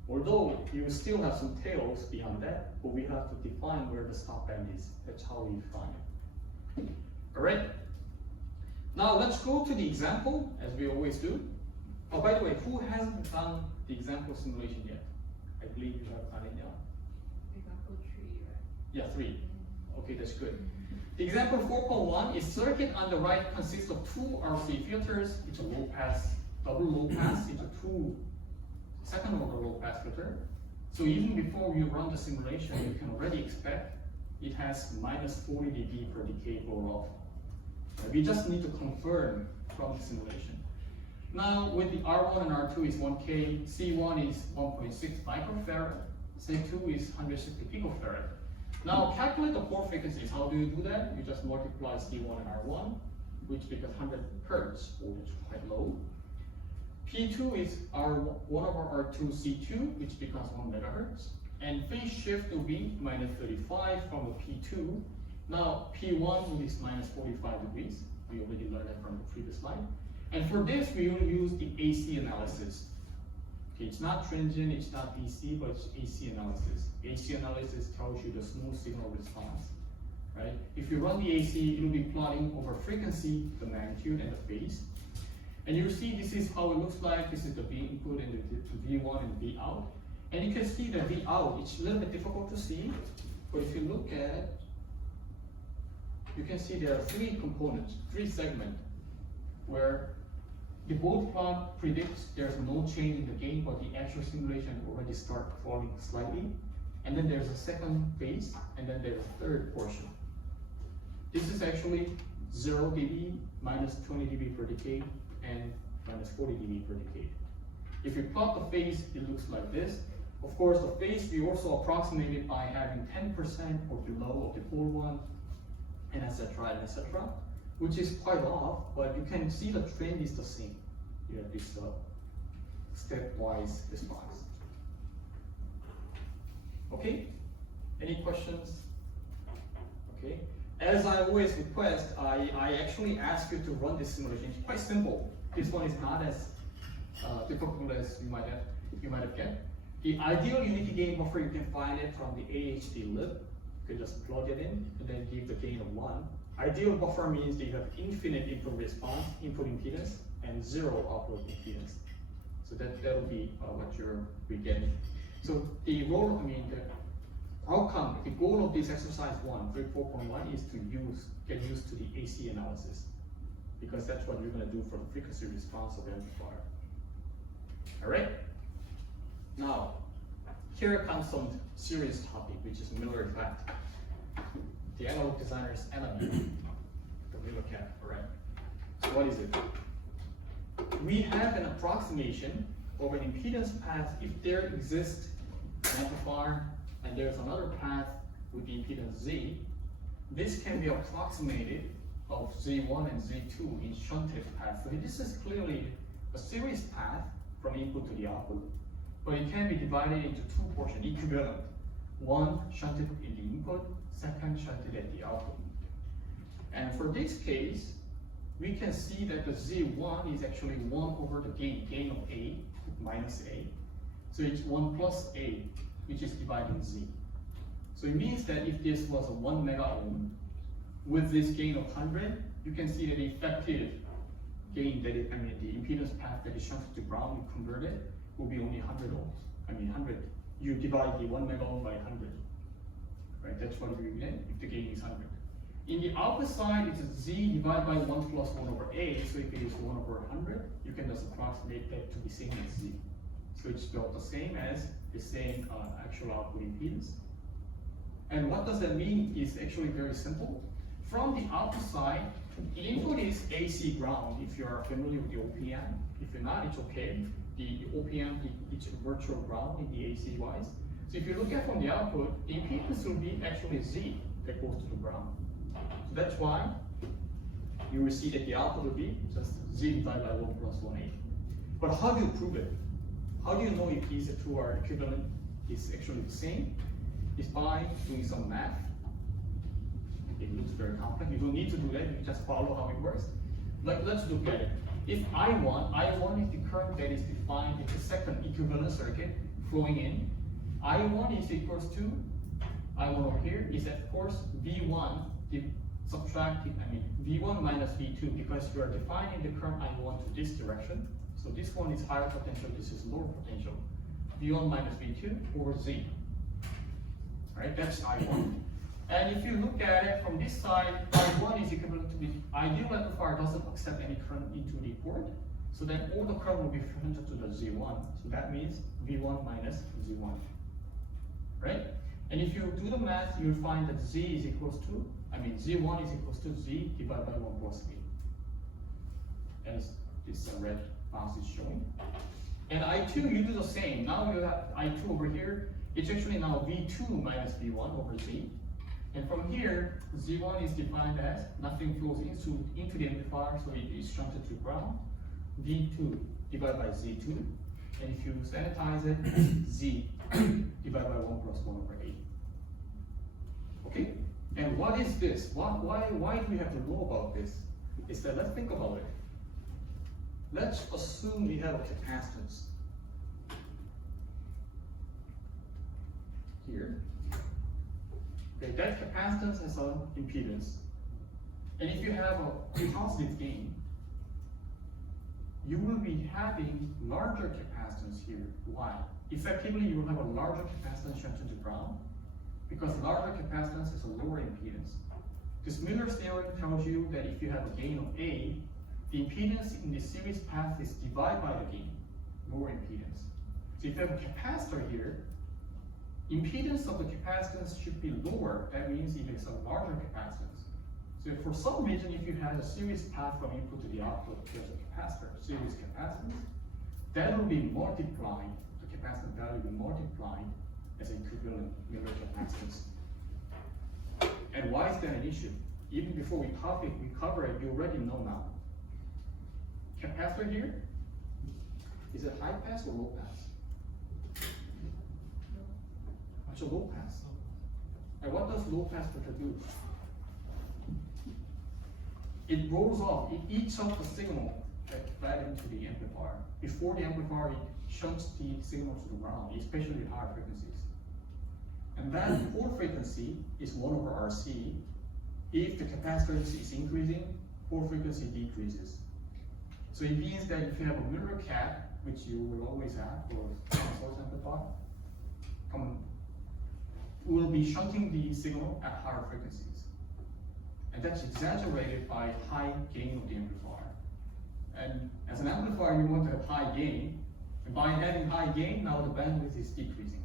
Although you still have some tails beyond that, but we have to define where the stop band is. That's how we define it. All right. Now let's go to the example, as we always do. Oh, by the way, who hasn't done the example simulation yet? I believe you have done it now. Example 3, right? Yeah, 3. Okay, that's good. The example 4.1 is circuit on the right consists of 2 RC filters. It's a low pass, double low pass. It's a 2 second order low pass filter. So even before you run the simulation, you can already expect it has minus 40 dB per decade roll off. We just need to confirm from the simulation. Now with the R1 and R2 is 1K, C1 is 1.6 microfarad, C2 is 160 picofarad. Now calculate the pore frequencies. How do you do that? You just multiply C1 and R1, which becomes 100 Hertz, which is quite low. P2 is one over R2 C2, which becomes 1 megahertz. And phase shift will be minus 35 from the P2. Now P1 is minus 45 degrees. We already learned that from the previous slide. And for this, we will use the AC analysis. Okay, it's not transient, it's not DC, but it's AC analysis. AC analysis tells you the smooth signal response, right? If you run the AC, it will be plotting over frequency, the magnitude, and the phase. And you'll see this is how it looks like. This is the V input and the V1 and V out. And you can see the V out, it's a little bit difficult to see, but if you look at it, you can see there are 3 components, 3 segments, where the board plot predicts there's no change in the gain, but the actual simulation already start falling slightly. And then there's a second phase, and then there's a third portion. This is actually 0 dB, minus 20 dB per decade, and minus 40 dB per decade. If you plot the phase, it looks like this. Of course, the phase we also approximate it by having 10% or below of the pole 1, and etc., which is quite off, but you can see the trend is the same. You have this stepwise response. Okay, any questions? Okay, as I always request, I actually ask you to run this simulation. It's quite simple. This one is not as difficult as you might have guessed. The ideal unity gain buffer, you can find it from the AHD lib. You can just plug it in and then give the gain of 1. Ideal buffer means that you have infinite input response, input impedance, and 0 output impedance. So that will be what you're getting. So the outcome, the goal of this exercise 1, 34.1 is to get used to the AC analysis, because that's what you're going to do for the frequency response of the amplifier. All right. Now, here comes some serious topic, which is Miller effect. The analog designer's enemy, the Miller cap. All right. So what is it? We have an approximation of an impedance path if there exists an amplifier and there's another path with the impedance Z. This can be approximated of Z1 and Z2 in shunted path. So this is clearly a series path from input to the output, but it can be divided into two portions, equivalent. One shunted in the input, second shunted at the output. And for this case, we can see that the Z1 is actually 1 over the gain of A minus A. So it's 1 plus A, which is dividing Z. So it means that if this was a 1 mega ohm, with this gain of 100, you can see that the effective gain, the impedance path that is shunted to ground and converted will be only 100 ohms. 100. You divide the 1 mega ohm by 100. Right? That's what you get if the gain is 100. In the output side, it's Z divided by 1 plus 1 over A. So if it is 1 over 100, you can just approximate that to be same as Z. So it's spelled the same as the same actual output impedance. And what does that mean is actually very simple. From the output side, the input is AC ground if you are familiar with the OPM. If you're not, it's okay. The OPM, it's a virtual ground in the AC wise. So if you look at from the output, the impedance will be actually Z that goes to the ground. So that's why you will see that the output will be just Z divided by 1 plus 1A. But how do you prove it? How do you know if these two are equivalent, is actually the same? It's by doing some math. It looks very complex. You don't need to do that, you just follow how it works. Let's look at it. If I1 is the current that is defined in the second equivalent circuit flowing in. I1 is equals to, I1 over here is of course V1 V1 minus V2, because you are defining the current I1 to this direction. So this one is higher potential, this is lower potential. V1 minus V2 over Z. Right, that's I1. And if you look at it from this side, I1 is equivalent to the ideal amplifier doesn't accept any current into the port. So then all the current will be shunted to the Z1. So that means V1 minus Z1. Right? And if you do the math, you'll find that Z is equals to, Z1 is equals to Z divided by 1 plus V. As this red box is showing. And I2, you do the same. Now you have I2 over here. It's actually now V2 minus V1 over Z. And from here, Z1 is defined as nothing flows into the amplifier, so it is shunted to ground. V2 divided by Z2. And if you sanitize it, Z divided by 1 plus 1 over 8. Okay? And what is this? Why do we have to know about this? Is that, let's think about it. Let's assume we have a capacitance here. Okay, that capacitance has an impedance. And if you have a positive gain, you will be having larger capacitance here. Why? Effectively, you will have a larger capacitance shunted to ground, because larger capacitance is a lower impedance. This Miller's theorem tells you that if you have a gain of A, the impedance in the series path is divided by the gain, lower impedance. So if you have a capacitor here, impedance of the capacitance should be lower. That means it is a larger capacitance. So if for some reason, if you had a series path from input to the output, there's a capacitor, series capacitance, that will be multiplied, the capacitor value will be multiplied as an equivalent Miller capacitance. And why is that an issue? even before we cover it, you already know now. Capacitor here, is it high pass or low pass? It's a low pass. And what does low pass filter do? It rolls off, it eats up the signal that fed into the amplifier. Before the amplifier, it shunts the signal to the ground, especially at higher frequencies. And that pole frequency is 1 over RC. If the capacitance is increasing, pole frequency decreases. So it means that if you have a mirror cap, which you will always have for common source amplifier, will be shunting the signal at higher frequencies. And that's exaggerated by high gain of the amplifier. And as an amplifier, you want to have high gain. And by having high gain, now the bandwidth is decreasing.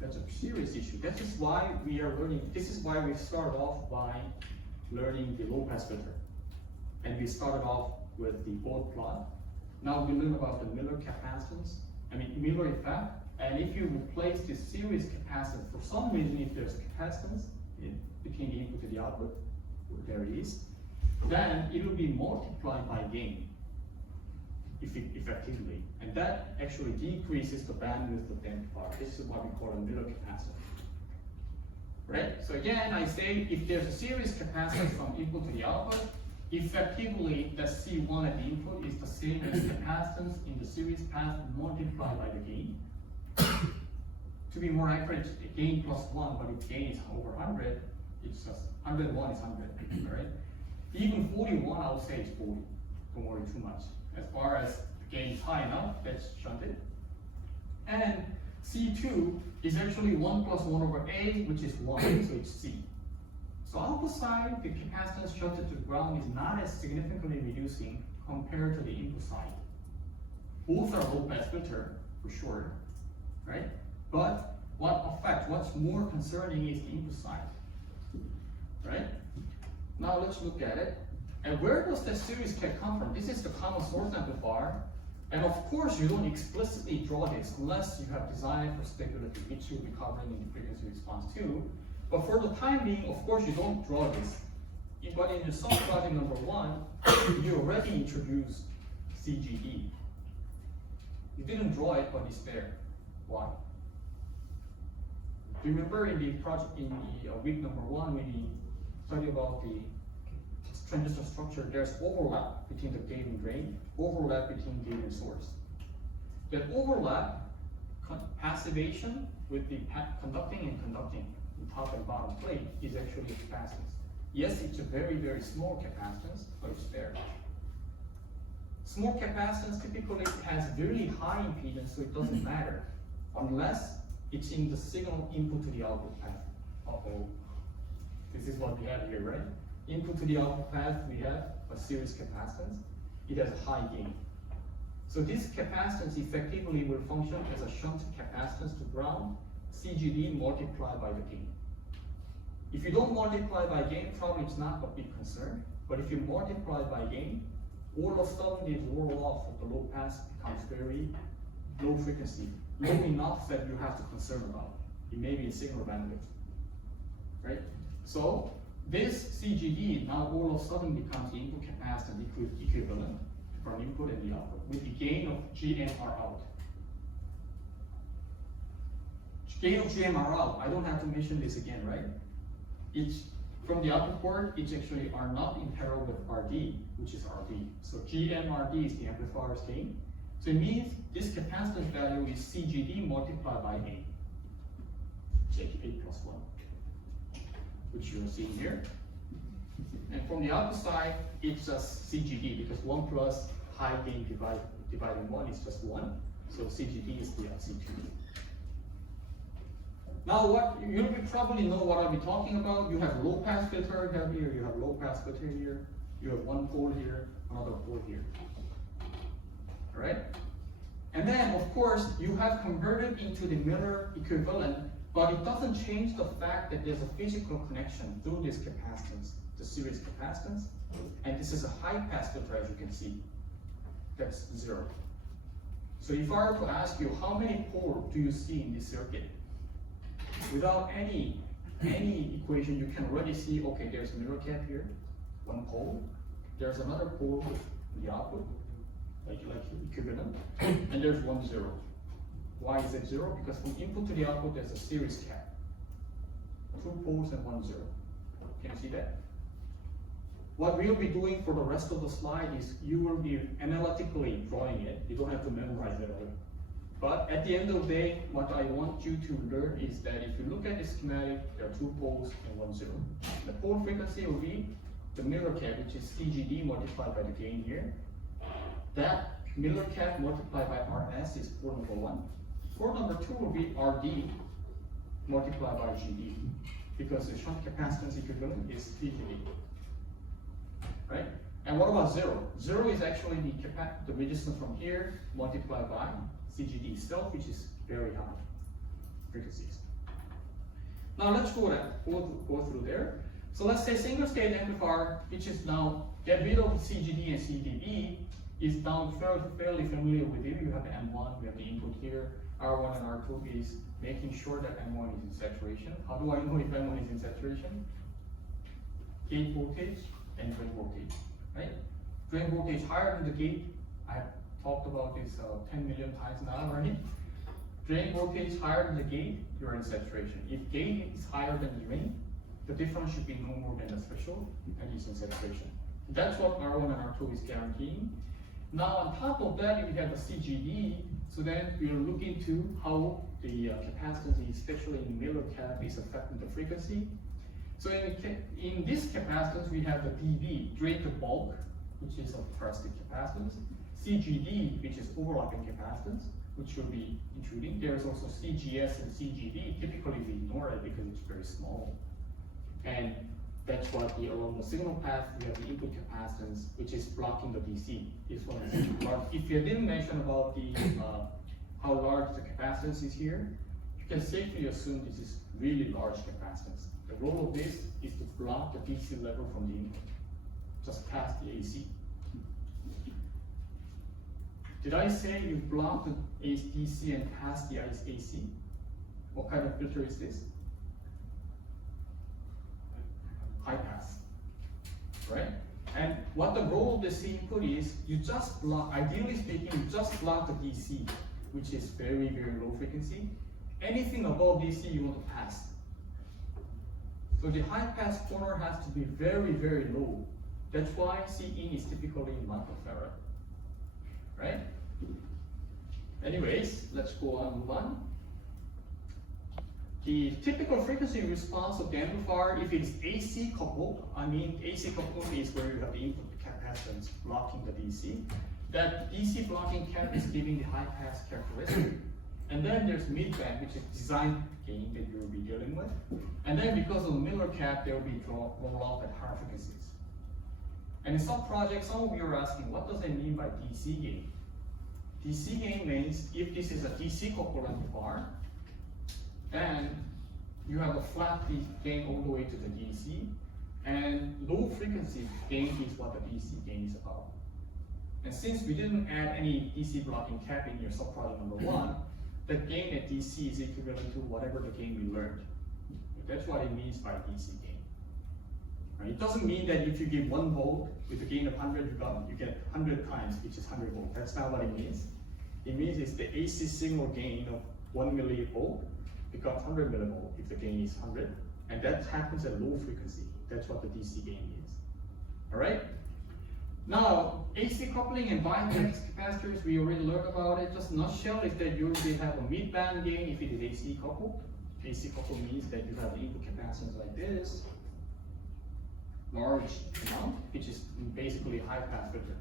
That's a serious issue. That is why we are learning, this is why we started off by learning the low pass filter. And we started off with the Bode plot. Now we learn about the Miller capacitance, Miller effect. And if you replace this series capacitance, for some reason, if there's capacitance between the input and the output, there is, then it will be multiplied by gain effectively. And that actually decreases the bandwidth of the amplifier. This is what we call a Miller capacitor. Right? So again, I say if there's a series capacitance from input to the output, effectively the C1 at the input is the same as capacitance in the series path multiplied by the gain. To be more accurate, gain plus 1, but if gain is over 100, it's just 101 is 100, right? Even 41, I would say it's 40. Don't worry too much. As far as the gain is high enough, that's shunted. And C2 is actually 1 plus 1 over A, which is 1, so it's C. So output side, the capacitance shunted to the ground is not as significantly reducing compared to the input side. Both are low pass filter, for sure, right? But what's more concerning is the input side, right? Now let's look at it. And where does that series cap come from? This is the common source amplifier. And of course, you don't explicitly draw this unless you have designed for speculative, which you'll be covering in the frequency response too. But for the time being, of course, you don't draw this. But in your sub project number 1, you already introduced CGD. You didn't draw it, but it's there. Why? Do you remember in the project, in the week number 1, when we studied about the transistor structure, there's overlap between the gate and drain, overlap between gate and source. That overlap, passivation with the conducting and conducting, the top and bottom plate, is actually a capacitance. Yes, it's a very, very small capacitance, but it's there. Small capacitance typically has very high impedance, so it doesn't matter, unless it's in the signal input to the output path. Uh-oh. This is what we have here, right? Input to the output path, we have a series capacitance. It has a high gain. So this capacitance effectively will function as a shunt capacitance to ground, CGD multiplied by the gain. If you don't multiply by gain, probably it's not a big concern. But if you multiply by gain, all of a sudden the roll off of the low pass becomes very low frequency, low enough that you have to concern about. It may be a signal bandwidth, right? So this CGD now all of a sudden becomes the input capacitance equivalent from input and the output with the gain of GMR out. Gain of GMR out, I don't have to mention this again, right? It's from the output port, it's actually are not in parallel with RD, which is RD. So GMRD is the amplifier's gain. So it means this capacitance value is CGD multiplied by A. Check A plus 1, which you're seeing here. And from the output side, it's just CGD because 1 plus high gain dividing 1 is just 1. So CGD is the C2. Now what you probably know what I'll be talking about. You have low pass filter here, you have low pass filter here, you have one pole here, another pole here. Alright? And then of course you have converted into the Miller equivalent, but it doesn't change the fact that there's a physical connection through this capacitance, the series capacitance, and this is a high pass filter as you can see. That's 0. So if I were to ask you how many poles do you see in this circuit? Without any any equation, you can already see, okay, there's a mirror cap here, one pole. There's another pole in the output, like equivalent, and there's 1, 0. Why is it 0? Because from input to the output, there's a series cap. 2 poles and 1, 0. Can you see that? What we'll be doing for the rest of the slide is you will be analytically drawing it. You don't have to memorize it all. But at the end of the day, what I want you to learn is that if you look at the schematic, there are 2 poles and 1, 0. The pole frequency will be the mirror cap, which is CGD multiplied by the gain here. That mirror cap multiplied by RS is pole number 1. Pole number 2 will be RD multiplied by GD, because the shunt capacitance equivalent is TGD. Right? And what about 0? 0 is actually the resistance from here multiplied by CGD itself, which is very high frequencies. Now let's go through there. So let's say single stage amplifier, which is now get rid of CGD and CDB, is now fairly familiar with you. You have the M1, we have the input here. R1 and R2 is making sure that M1 is in saturation. How do I know if M1 is in saturation? Gate voltage and drain voltage, right? Drain voltage higher than the gate. I have talked about this 10 million times now, right? Drain voltage higher than the gate, you're in saturation. If gate is higher than drain, the difference should be no more than the threshold, and it's in saturation. That's what R1 and R2 is guaranteeing. Now on top of that, we have the CGD, so then we are looking into how the capacitance, especially in mirror cap, is affecting the frequency. So in this capacitance, we have the DB, drain to bulk, which is a parasitic capacitance, CGD, which is overlapping capacitance, which will be intruding. There's also CGS and CGD. Typically, we ignore it because it's very small. And that's what along the signal path, we have the input capacitance, which is blocking the DC. This one is large. If you didn't mention about the how large the capacitance is here, you can safely assume this is really large capacitance. The role of this is to block the DC level from the input, just past the AC. Did I say you block the DC and pass the AC? What kind of filter is this? High pass, right? And what the role of this input is, you just block, ideally speaking, you just block the DC, which is very, very low frequency. Anything above DC you want to pass. So the high pass corner has to be very, very low. That's why C in is typically microfarad, right? Anyways, let's go on, move on. The typical frequency response of the amplifier, if it is AC coupled, I mean AC coupled is where you have the input capacitance blocking the DC. That DC blocking cap is giving the high pass characteristic. And then there's midband, which is design gain that you will be dealing with. And then because of the Miller cap, they will be rolled off at higher frequencies. And in some projects, some of you are asking, what does it mean by DC gain? DC gain means if this is a DC coupled amplifier, and you have a flat gain all the way to the DC, and low frequency gain is what the DC gain is about. And since we didn't add any DC blocking cap in your subproject number 1, the gain at DC is equivalent to whatever the gain we learned. That's what it means by DC gain. Right? It doesn't mean that if you give 1 volt with a gain of 100, you get 100 times, which is 100 volt. That's not what it means. It means it's the AC signal gain of 1 millivolt becomes 100 millivolt if the gain is 100, and that happens at low frequency. That's what the DC gain is. All right? Now, AC coupling and bimatrix capacitors, we already learned about it. Just nutshell is that you usually have a mid-band gain if it is AC coupled. AC coupled means that you have the input capacitance like this, large amount, which is basically a high-pass filter.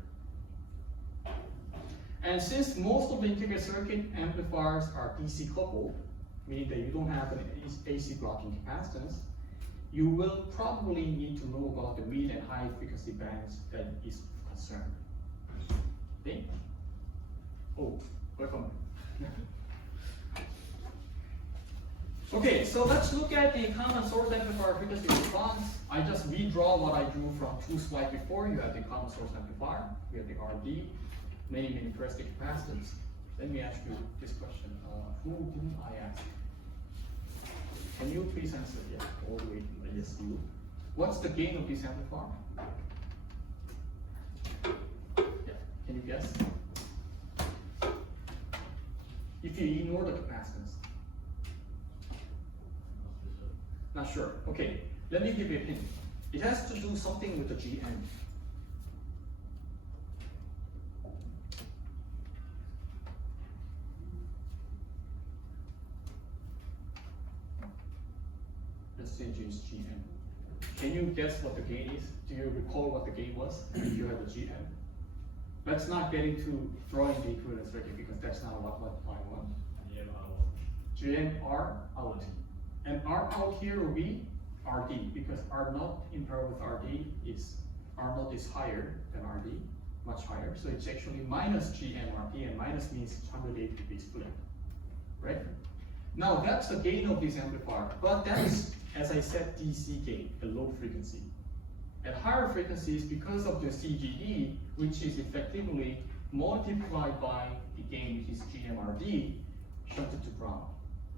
And since most of the integrated circuit amplifiers are DC coupled, meaning that you don't have an AC blocking capacitance, you will probably need to know about the mid and high frequency bands that is of concern. Okay? Oh, welcome. Okay, so let's look at the common source amplifier frequency response. I just redraw what I drew from 2 slides before. You have the common source amplifier, we have the RD, many parasitic capacitance. Let me ask you this question. Who didn't I ask? Can you please answer? Yeah, all the way. Yes, you. What's the gain of this amplifier? Yeah, can you guess? If you ignore the capacitance. Not sure. Okay, let me give you a hint. It has to do something with the GM. Let's say it's GM. Can you guess what the gain is? Do you recall what the gain was if you had the GM? Let's not get into drawing the equivalent circuit because that's not what I want. GM R out. And R out here will be RD because R naught in parallel with RD is R naught is higher than RD, much higher. So it's actually minus GM RD, and minus means 180 degree split, right? Now that's the gain of this amplifier, but that's, as I said, DC gain, the low frequency. At higher frequencies, because of the CGD, which is effectively multiplied by the gain, which is GMRD, shunted to ground,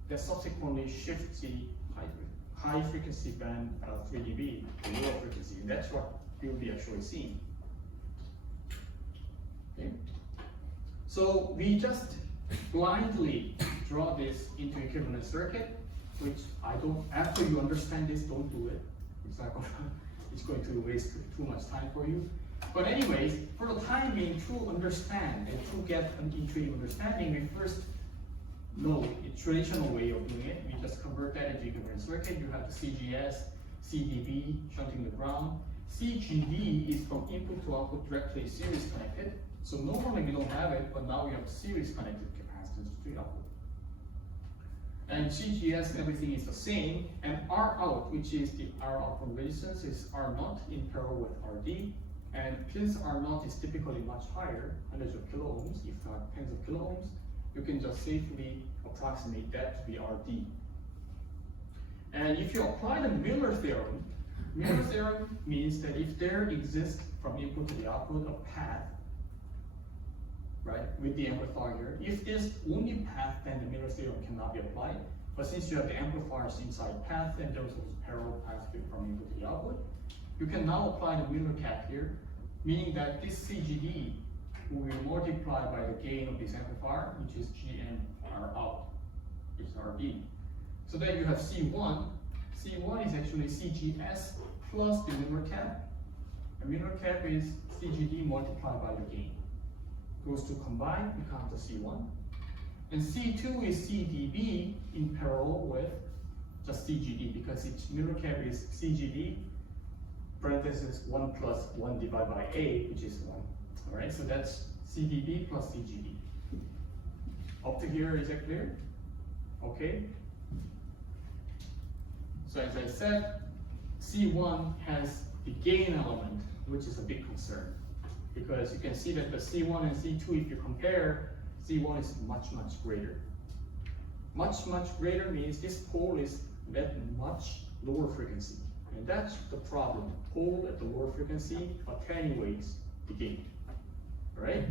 that subsequently shifts the high frequency band of 3 dB to lower frequency, and that's what you'll be actually seeing. Okay? So we just blindly draw this into equivalent circuit, which I don't, after you understand this, don't do it. It's going to waste too much time for you. But anyways, for the time being, to understand and to get an intuitive understanding, we first know a traditional way of doing it. We just convert that into equivalent circuit. You have the CGS, CDB, shunting the ground. CGD is from input to output directly series connected. So normally we don't have it, but now we have series connected capacitance to output. And CGS, everything is the same. And R out, which is the R out from resistance, is R naught in parallel with RD. And since R naught is typically much higher, hundreds of kilo ohms, if not tens of kilo ohms, you can just safely approximate that to be RD. And if you apply the Miller theorem means that if there exists from input to the output a path, right, with the amplifier here, if there's only path, then the Miller theorem cannot be applied. But since you have the amplifiers inside path, and there's also parallel path from input to the output, you can now apply the Miller cap here, meaning that this CGD will be multiplied by the gain of this amplifier, which is GMR out, it's RD. So then you have C1. C1 is actually CGS plus the Miller cap. The Miller cap is CGD multiplied by the gain. Those two combined become the C1. And C2 is CDB in parallel with just CGD because its Miller cap is CGD parenthesis 1 plus 1 divided by A, which is 1. All right, so that's CDB plus CGD. Up to here, is that clear? Okay. So as I said, C1 has the gain element, which is a big concern. Because you can see that the C1 and C2, if you compare, C1 is much, much greater. Much, much greater means this pole is at much lower frequency. And that's the problem. Pole at the lower frequency attenuates the gain. Right?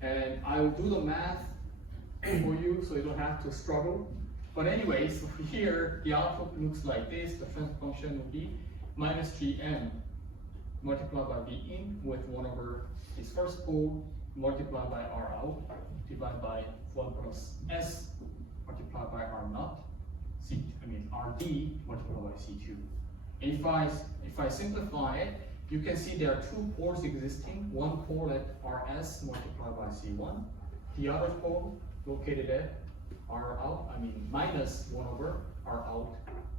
And I will do the math for you so you don't have to struggle. But anyways, so here the output looks like this. The transfer function will be minus GM multiplied by V in with 1 over this first pole multiplied by R out divided by 1 plus S multiplied by R naught, RD multiplied by C2. And if I simplify it, you can see there are 2 poles existing. One pole at RS multiplied by C1, the other pole located at R out, minus 1 over R out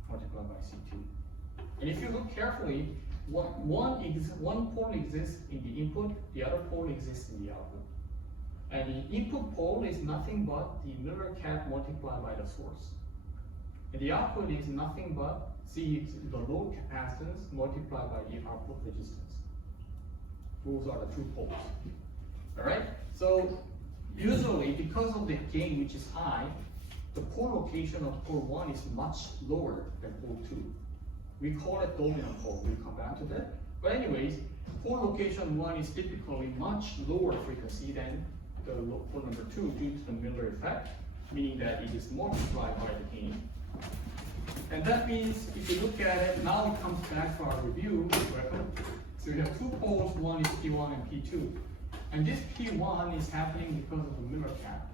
multiplied by C2. And if you look carefully, one pole exists in the input, the other pole exists in the output. And the input pole is nothing but the Miller cap multiplied by the source. And the output is nothing but the load capacitance multiplied by the output resistance. Those are the 2 poles. Alright? So usually because of the gain which is high, the pole location of pole 1 is much lower than pole 2. We call it dominant pole, we'll come back to that. But anyways, pole location 1 is typically much lower frequency than the pole number 2 due to the Miller effect. meaning that it is multiplied by the gain. And that means if you look at it, now it comes back to our review. So we have two poles, one is P1 and P2. And this P1 is happening because of the Miller cap,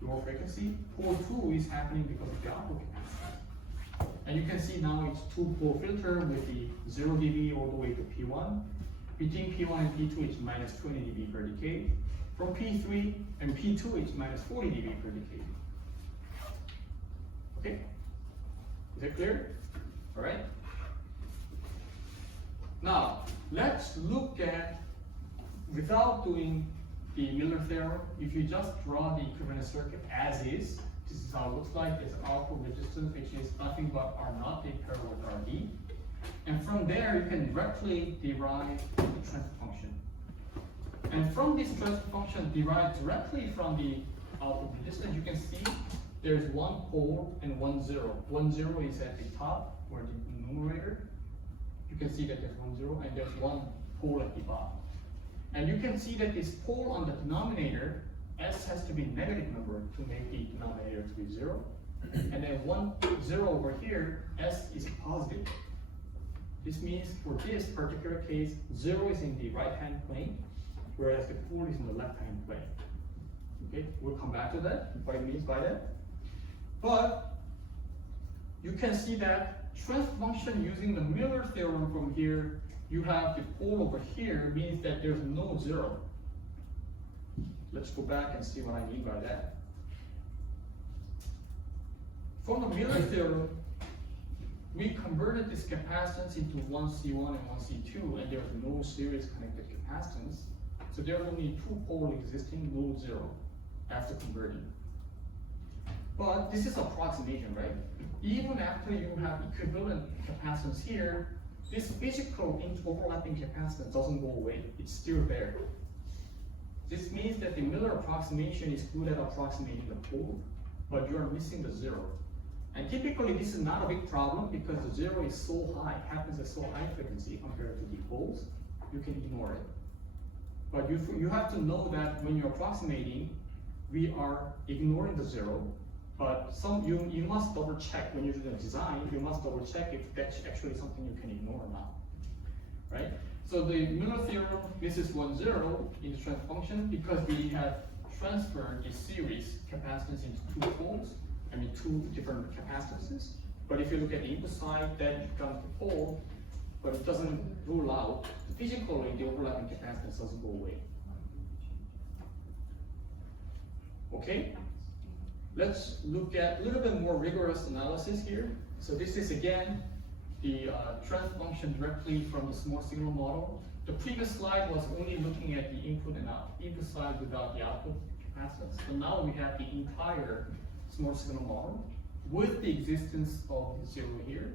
low frequency. Pole 2 is happening because of the output capacitance. And you can see now it's two-pole filter with the 0 dB all the way to P1. Between P1 and P2 it's minus 20 dB per decade. From P3 and P2 it's minus 40 dB per decade. Okay? Is that clear? All right. Now, let's look at, without doing the Miller theorem, if you just draw the equivalent circuit as is, this is how it looks like. There's output resistance, which is nothing but R naught in parallel with RD. And from there, you can directly derive the transfer function. And from this transfer function derived directly from the output resistance, you can see there's one pole and 1 0. 1 0 is at the top, or the numerator. You can see that there's 1 0, and there's one pole at the bottom. And you can see that this pole on the denominator, S has to be a negative number to make the denominator to be 0. And then 1 0 over here, S is positive. This means for this particular case, 0 is in the right-hand plane, whereas the pole is in the left-hand plane. Okay, we'll come back to that, what it means by that. But you can see that transfer function using the Miller theorem from here, you have the pole over here, means that there's no 0. Let's go back and see what I mean by that. From the Miller theorem, we converted this capacitance into 1C1 and 1C2, and there's no series connected capacitance. So there's only two poles existing, no 0, after converting. But this is approximation, right? Even after you have equivalent capacitance here, this physical overlapping capacitance doesn't go away. It's still there. This means that the Miller approximation is good at approximating the pole, but you are missing the 0. And typically this is not a big problem because the 0 is so high, happens at so high frequency compared to the poles, you can ignore it. But you have to know that when you're approximating, we are ignoring the 0, but you must double check when you do the design, you must double check if that's actually something you can ignore or not, right? So the Miller theorem, this is 1 0 in the transfer function because we have transferred the series capacitance into two poles. I mean, two different capacitances. But if you look at the input side, that becomes the pole, but it doesn't rule out. Physically, the overlapping capacitance doesn't go away. Okay? Let's look at a little bit more rigorous analysis here. So this is again the transfer function directly from the small signal model. The previous slide was only looking at the input and input side without the output capacitance. So now we have the entire small signal model with the existence of 0 here.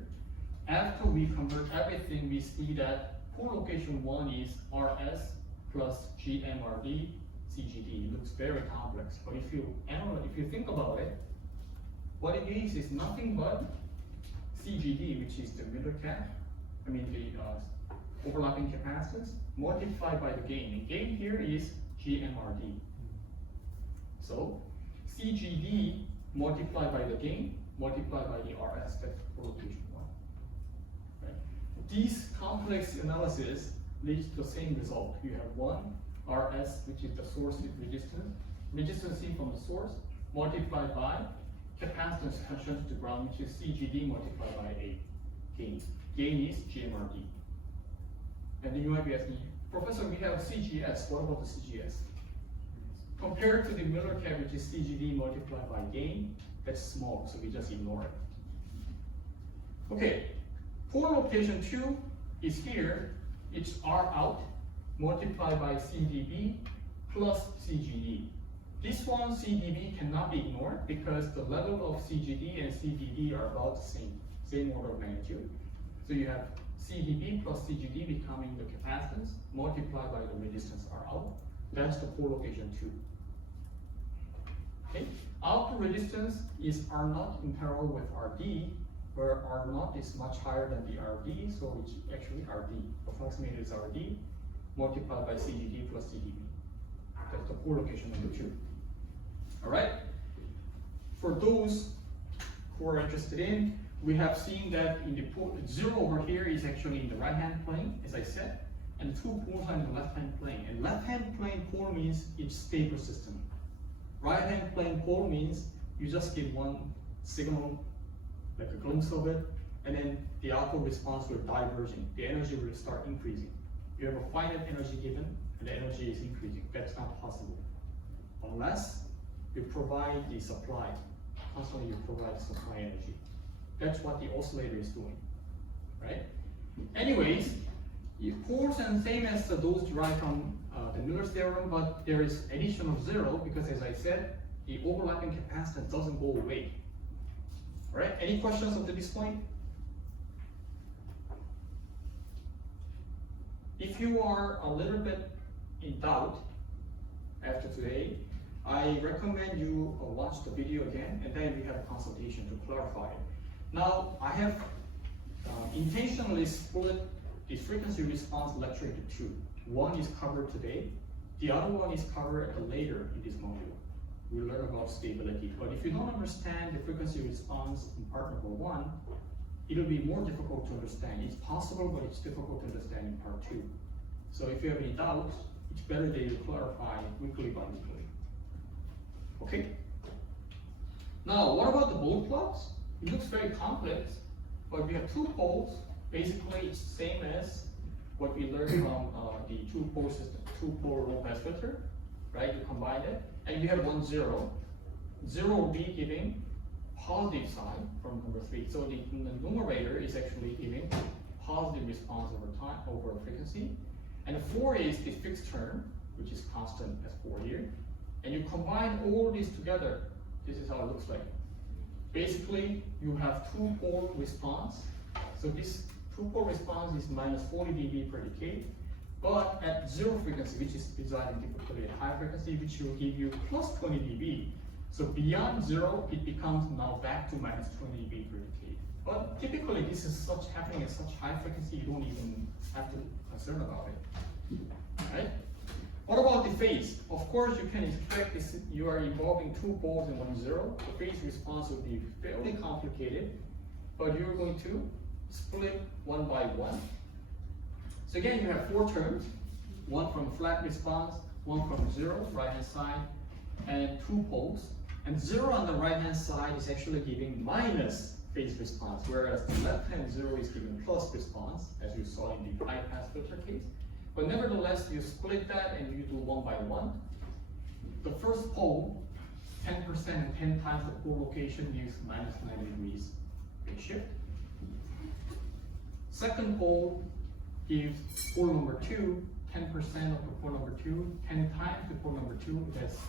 After we convert everything, we see that pole location 1 is RS plus GMRD CGD. It looks very complex, but if you think about it, what it means is nothing but CGD, which is the Miller cap, the overlapping capacitance, multiplied by the gain. The gain here is GMRD. So CGD multiplied by the gain, multiplied by the RS, that's location 1. Right? These complex analysis leads to the same result. You have 1 RS, which is the source resistance from the source, multiplied by capacitance constant to ground, which is CGD multiplied by a gain. Gain is GMRD. And then you might be asking, Professor, we have CGS, what about the CGS? Compared to the Miller cap, which is CGD multiplied by gain, that's small, so we just ignore it. Okay, pole location 2 is here. It's R out multiplied by CDB plus CGD. This one, CDB, cannot be ignored because the level of CGD and CDB are about the same order of magnitude. So you have CDB plus CGD becoming the capacitance multiplied by the resistance R out. That's the pole location 2. Okay, output resistance is R naught in parallel with RD, where R naught is much higher than the RD, so it's actually RD. Approximated is RD multiplied by CGD plus CDB. That's the pole location number 2. All right. for those who are interested in, we have seen that in the pole, 0 over here is actually in the right-hand plane, as I said, and the 2 poles are in the left-hand plane. And left-hand plane pole means it's stable system. Right-hand plane pole means you just give one signal, like a glimpse of it, and then the output response will diverging. The energy will start increasing. You have a finite energy given, and the energy is increasing. That's not possible unless you provide the supply. Constantly you provide supply energy. That's what the oscillator is doing, right? Anyways, poles are the same as those derived from the Miller's theorem, but there is addition of 0 because, as I said, the overlapping capacitance doesn't go away. All right, any questions up to this point? If you are a little bit in doubt after today, I recommend you watch the video again, and then we have a consultation to clarify it. Now, I have intentionally split the frequency response lecture into two. One is covered today, the other one is covered later in this module. We'll learn about stability, but if you don't understand the frequency response in part number 1, it'll be more difficult to understand. It's possible, but it's difficult to understand in part 2. So if you have any doubts, it's better that you clarify weekly by weekly. Okay? Now, what about the mode plots? It looks very complex, but we have 2 poles. Basically, it's the same as what we learned from the 2-pole system, 2-pole low-pass filter, right? You combine it, and you have 1, 0. 0 will be giving positive sign from number 3. So the numerator is actually giving positive response over time, over frequency. And 4 is the fixed term, which is constant as 4 here. And you combine all these together, this is how it looks like. Basically, you have 2-pole response. So this 2-pole response is minus 40 dB per decade, but at 0 frequency, which is residing typically at high frequency, which will give you plus 20 dB. So beyond 0, it becomes now back to minus 20 dB per decade. But typically, this is happening at such high frequency, you don't even have to concern about it, right? What about the phase? Of course, you can expect this. You are involving 2 poles and 1, 0. The phase response will be fairly complicated, but you're going to split 1 by 1. So again, you have 4 terms, 1 from flat response, 1 from 0, right-hand side, and 2 poles. And 0 on the right-hand side is actually giving minus phase response, whereas the left-hand 0 is giving plus response, as you saw in the high-pass filter case. But nevertheless, you split that and you do 1 by 1. The first pole, 10% and 10 times the pole location gives minus 90 degrees phase shift. Second pole gives pole number 2, 10% of the pole number 2, 10 times the pole number 2, that's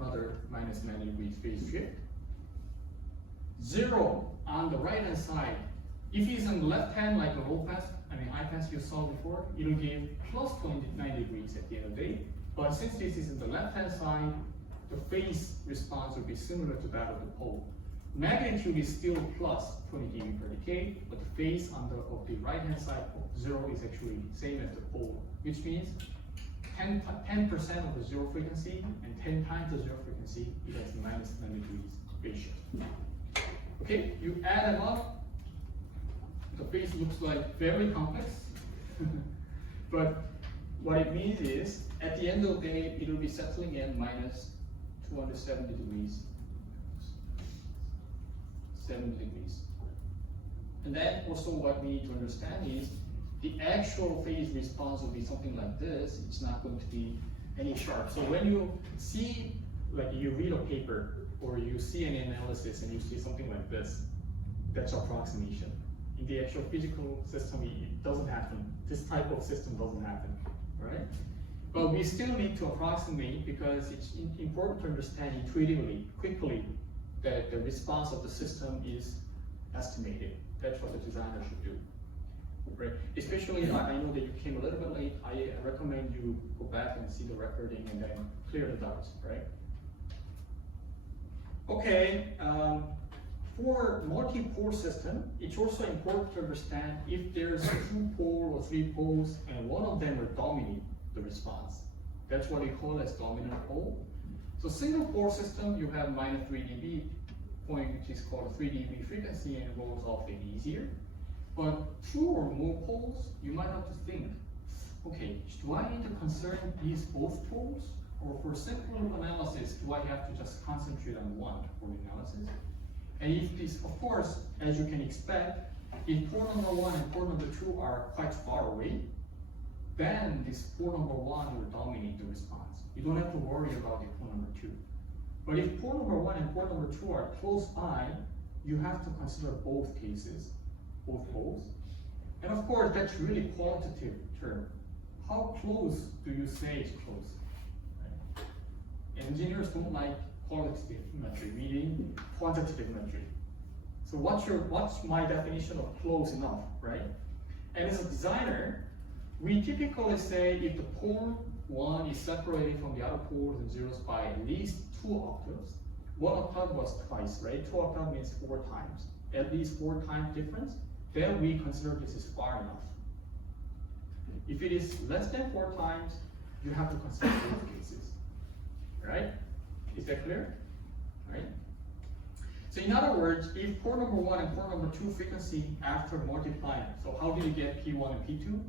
another minus 90 degrees phase shift. 0 on the right hand side, if it's on the left hand like a low pass, high pass you saw before, it will give plus 29 degrees at the end of the day. But since this is in the left hand side, the phase response will be similar to that of the pole. Magnitude is still plus 20 dB per decade, but the phase of the right hand side, 0, is actually same as the pole, which means 10% of the 0 frequency and 10 times the 0 frequency, it has minus 90 degrees phase shift. Okay, you add them up, the phase looks like very complex, but what it means is, at the end of the day, it will be settling in minus 270 degrees. 70 degrees. And then also what we need to understand is the actual phase response will be something like this. It's not going to be any sharp. So when you see, like you read a paper or you see an analysis and you see something like this, that's approximation. In the actual physical system, it doesn't happen. This type of system doesn't happen, right? But we still need to approximate because it's important to understand intuitively, quickly, that the response of the system is estimated. That's what the designer should do, right? Especially, I know that you came a little bit late. I recommend you go back and see the recording and then clear the doubts, right? Okay, for multi-pole system, it's also important to understand if there's 2 poles or 3 poles and one of them will dominate the response. That's what we call as dominant pole. So single pole system, you have minus 3 dB point which is called 3 dB frequency and rolls off it easier. But 2 or more poles, you might have to think, okay, do I need to concern these both poles? Or for simple analysis, do I have to just concentrate on one for the analysis? And if this, of course, as you can expect, if port number 1 and port number 2 are quite far away, then this port number 1 will dominate the response. You don't have to worry about the port number 2. But if port number 1 and port number 2 are close by, you have to consider both cases, both poles. And of course, that's really qualitative term. How close do you say it's close? Right? Engineers don't like qualitative metric, meaning quantitative metric. So what's my definition of close enough, right? And as a designer, we typically say if the port 1 is separated from the other poles and zeros by at least 2 octaves. 1 octave was twice, right? 2 octave means 4 times. At least 4 times difference, then we consider this is far enough. If it is less than 4 times, you have to consider both cases, right? Is that clear? Right? So in other words, if port number 1 and port number 2 frequency after multiplying, so how did you get P1 and P2?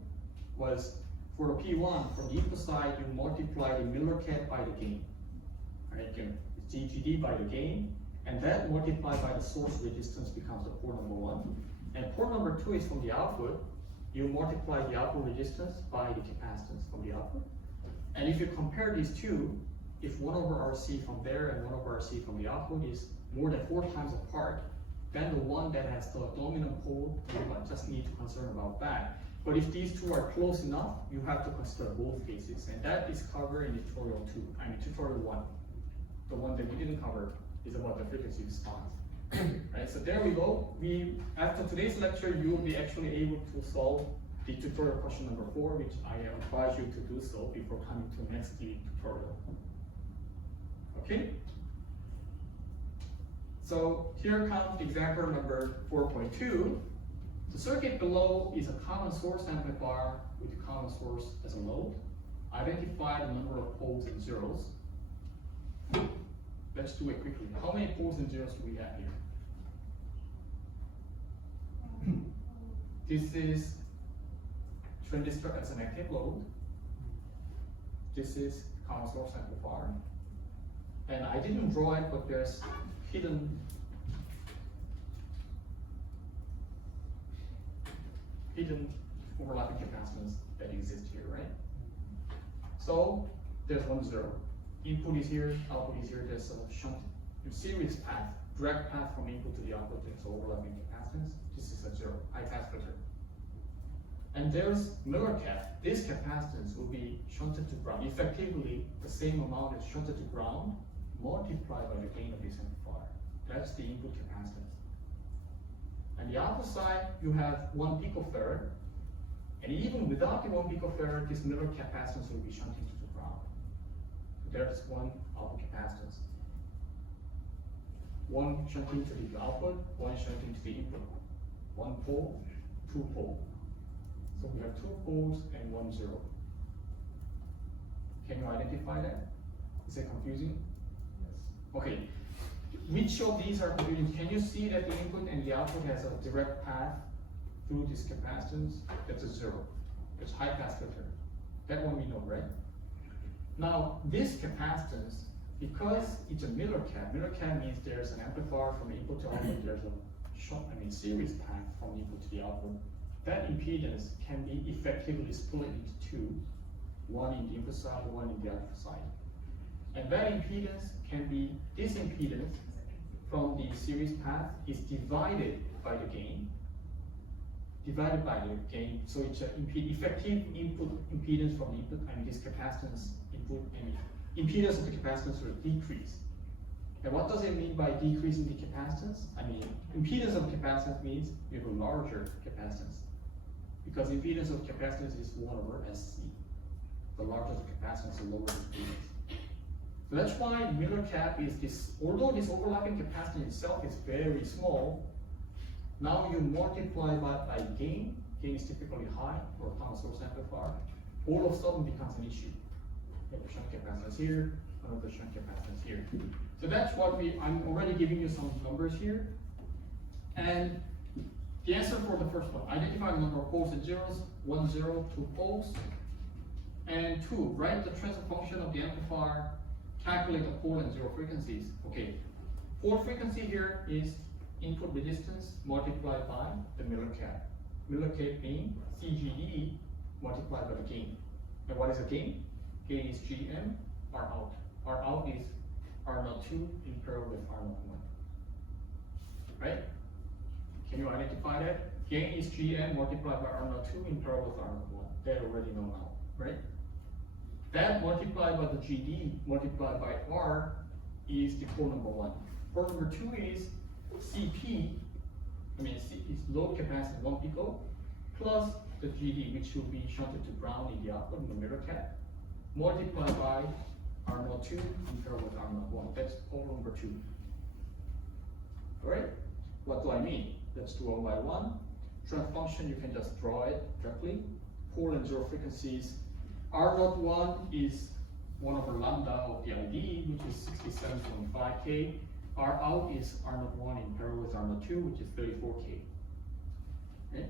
Was for the P1, from the input side, you multiply the Miller cap by the gain. Right? Again, GGD by the gain, and that multiplied by the source resistance becomes the port number 1. And port number 2 is from the output. You multiply the output resistance by the capacitance from the output. And if you compare these two, if 1 over RC from there and 1 over RC from the output is more than 4 times apart, then the one that has the dominant pole, you might just need to concern about that. But if these two are close enough, you have to consider both cases. And that is covered in tutorial 2, tutorial 1. The one that we didn't cover is about the frequency response. Right, so there we go. After today's lecture, you will be actually able to solve the tutorial question number 4, which I advise you to do so before coming to next tutorial. Okay? So here comes example number 4.2. The circuit below is a common source amplifier with a common source as a load. Identify the number of poles and zeros. Let's do it quickly. How many poles and zeros do we have here? This is transistor as an active load. This is common source amplifier. And I didn't draw it, but there's hidden overlapping capacitance that exist here, right? So there's 1 0. Input is here, output is here. There's a shunt series path, direct path from input to the output. There's overlapping capacitance. This is a 0, high pass filter. And there's Miller cap. This capacitance will be shunted to ground. Effectively, the same amount is shunted to ground multiplied by the gain of this amplifier. That's the input capacitance. And the output side, you have 1 picofarad. And even without the 1 picofarad, this Miller capacitance will be shunted to the ground. So there's 1 output capacitance. 1 shunting to the output, 1 shunting to the input. 1 pole, 2 pole. So we have 2 poles and 1 0. Can you identify that? Is it confusing? Yes. Okay. Which of these are confusing? Can you see that the input and the output has a direct path through this capacitance? That's a 0. It's high pass filter. That one we know, right? Now, this capacitance, because it's a Miller cap means there's an amplifier from input to output, there's a series path from input to the output. That impedance can be effectively split into 2, 1 in the input side, 1 in the output side. And that impedance can be, this impedance from the series path is divided by the gain. So it's an effective input impedance from the input, this capacitance input, impedance of the capacitance will decrease. And what does it mean by decreasing the capacitance? Impedance of capacitance means you have a larger capacitance. Because impedance of capacitance is 1 over SC. The larger the capacitance, the lower the impedance. So that's why Miller cap is this, although this overlapping capacitance itself is very small, now you multiply by gain. Gain is typically high for a common source amplifier. All of a sudden becomes an issue. You have a shunt capacitance here, another shunt capacitance here. So that's what I'm already giving you some numbers here. And the answer for the first one, identify the number of poles and zeros, 1, 0, 2 poles. And 2, write the transfer function of the amplifier, calculate the pole and zero frequencies. Okay, pole frequency here is input resistance multiplied by the Miller cap. Miller cap being CGD multiplied by the gain. And what is the gain? Gain is GM, R out. R out is R02 in parallel with R01. Right? Can you identify that? Gain is GM multiplied by R02 in parallel with R01. That already know now, right? That multiplied by the GD multiplied by R is the pole number 1. Pole number 2 is CP, C is load capacity 1 pico, plus the GD, which will be shunted to ground in the output in the mirror cap, multiplied by R02 in parallel with R01. That's pole number 2. Alright? What do I mean? Let's do one by one. Transfer function, you can just draw it directly. Pole and zero frequencies. R01 is 1 over lambda of the ID, which is 67.5K. R out is R01 in parallel with R02, which is 34K. Okay.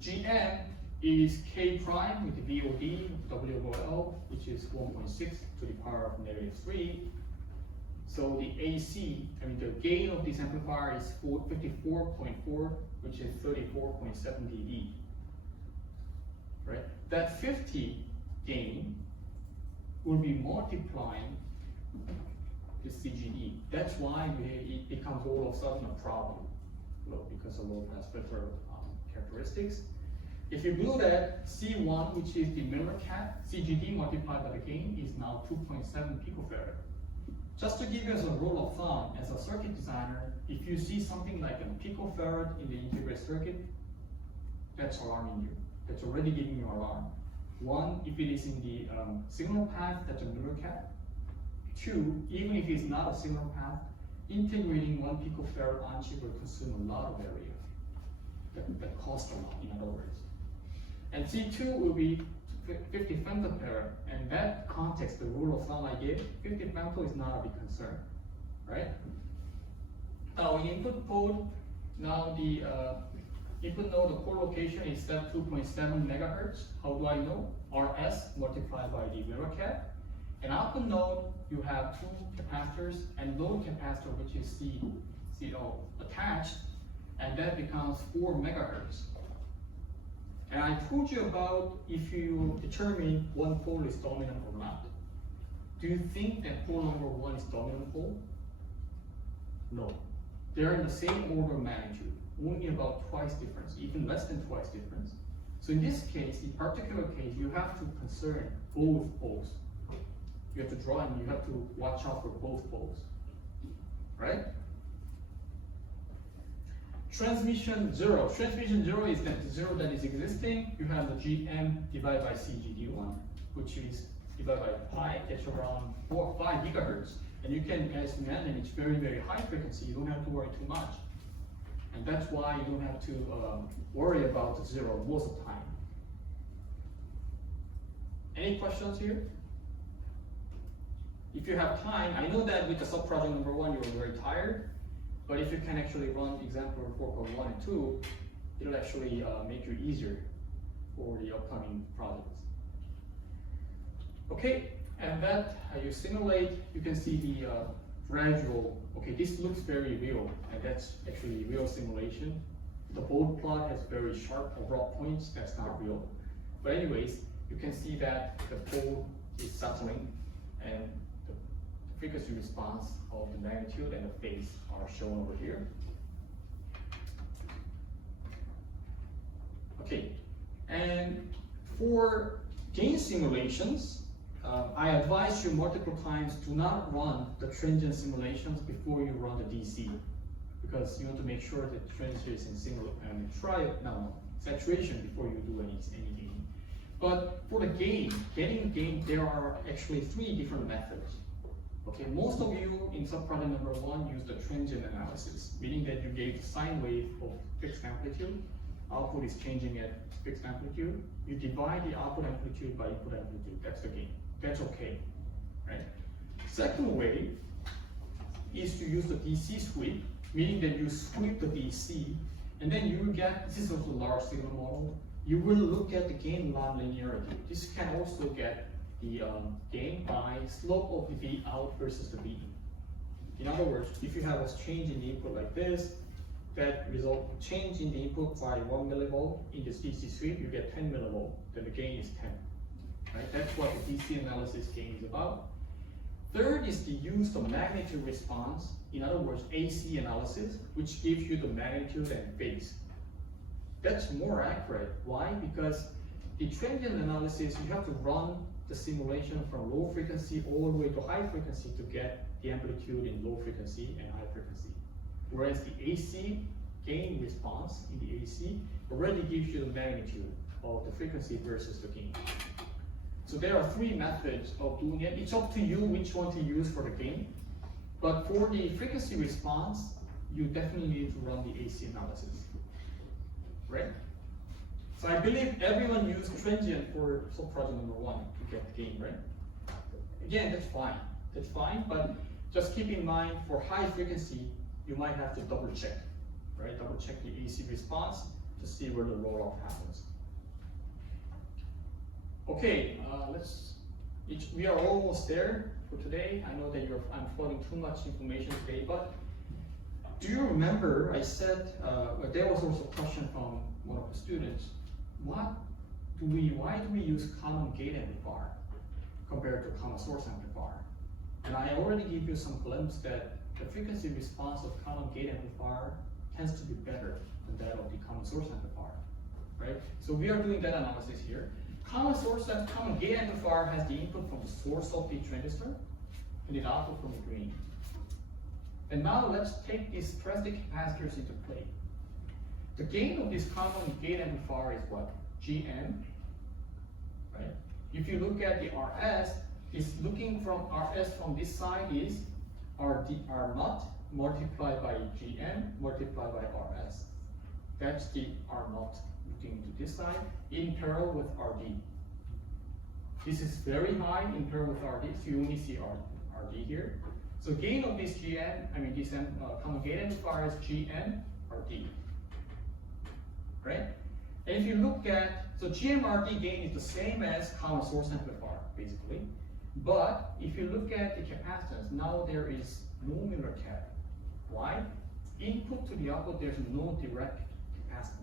GM is K prime with the VOD, WOL, which is 1.6 to the power of -3. So the AC, the gain of this amplifier is 54.4, which is 34.7 dB. Right? That 50 gain will be multiplying the CGE. That's why it becomes all of a sudden a problem, because of low pass filter characteristics. If you do that, C1, which is the Miller cap, CGD multiplied by the gain is now 2.7 picofarad. Just to give you as a rule of thumb, as a circuit designer, if you see something like a picofarad in the integrated circuit, that's alarming you. That's already giving you alarm. 1, if it is in the signal path, that's a Miller cap. 2, even if it's not a signal path, integrating 1 picofarad on chip will consume a lot of area. That costs a lot, in other words. And C2 will be 50 femtofarad, and that context, the rule of thumb I gave, 50 femto is not a big concern, right? Now in input port, now the input node, the port location is set 2.7 megahertz. How do I know? RS multiplied by the mirror cap. And output node, you have 2 capacitors and load capacitor, which is CO attached, and that becomes 4 megahertz. And I told you about if you determine one pole is dominant or not. Do you think that pole number 1 is dominant pole? No. They're in the same order of magnitude, only about twice difference, even less than twice difference. So in this case, in particular case, you have to concern both poles. You have to draw and you have to watch out for both poles, right? Transmission zero. Transmission zero is that the zero that is existing. You have the GM divided by CGD1, which is divided by pi, that's around 4 or 5 gigahertz. And you can, as imagine, it's very, very high frequency. You don't have to worry too much. And that's why you don't have to worry about the zero most of the time. Any questions here? If you have time, I know that with the sub-project number 1, you're very tired. But if you can actually run example 4.1 and 2, it'll actually make you easier for the upcoming projects. Okay, and that you simulate, you can see the gradual, okay, this looks very real, and that's actually real simulation. The bold plot has very sharp raw points, that's not real. But anyways, you can see that the pole is settling, and the frequency response of the magnitude and the phase are shown over here. Okay, and for gain simulations, I advise you multiple times to not run the transient simulations before you run the DC, because you want to make sure that the transient is in single saturation before you do any gain. But for the gain, getting gain, there are actually 3 different methods. Okay, most of you in subproject number 1 use the transient analysis, meaning that you gave the sine wave of fixed amplitude, output is changing at fixed amplitude, you divide the output amplitude by input amplitude, that's the gain. That's okay, right? Second way is to use the DC sweep, meaning that you sweep the DC, and then you will get, this is also large signal model, you will look at the gain nonlinearity. This can also get the gain by slope of the V out versus the V in. In other words, if you have a change in the input like this, that result change in the input by 1 millivolt in this DC sweep, you get 10 millivolt, then the gain is 10. Right? That's what the DC analysis gain is about. Third is the use of magnitude response, in other words, AC analysis, which gives you the magnitude and phase. That's more accurate. Why? Because the transient analysis, you have to run the simulation from low frequency all the way to high frequency to get the amplitude in low frequency and high frequency. Whereas the AC gain response in the AC already gives you the magnitude of the frequency versus the gain. So there are three methods of doing it. It's up to you which one to use for the gain. But for the frequency response, you definitely need to run the AC analysis, right? So I believe everyone used transient for subproject number 1 to get the gain, right? Again, that's fine, but just keep in mind for high frequency, you might have to double check, right? Double check the AC response to see where the roll-off happens. Okay, we are almost there for today. I know that I'm flooding too much information today, but do you remember I said, there was also a question from one of the students, why do we use common gate amplifier compared to common source amplifier? And I already gave you some glimpse that the frequency response of common gate amplifier tends to be better than that of the common source amplifier, right? So we are doing that analysis here. Common gate amplifier has the input from the source of the transistor and the output from the green. And now let's take these parasitic capacitors into play. The gain of this common gate amplifier is what? GM, right? If you look at the RS, it's looking from RS from this side is R naught multiplied by GM multiplied by RS. That's the R naught looking into this side in parallel with RD. This is very high in parallel with RD, so you only see RD here. So gain of this this common gate amplifier is GM RD, right? And if you look at, so GM RD gain is the same as common source amplifier, basically. But if you look at the capacitance, now there is no Miller cap. Why? Input to the output, there's no direct capacitance.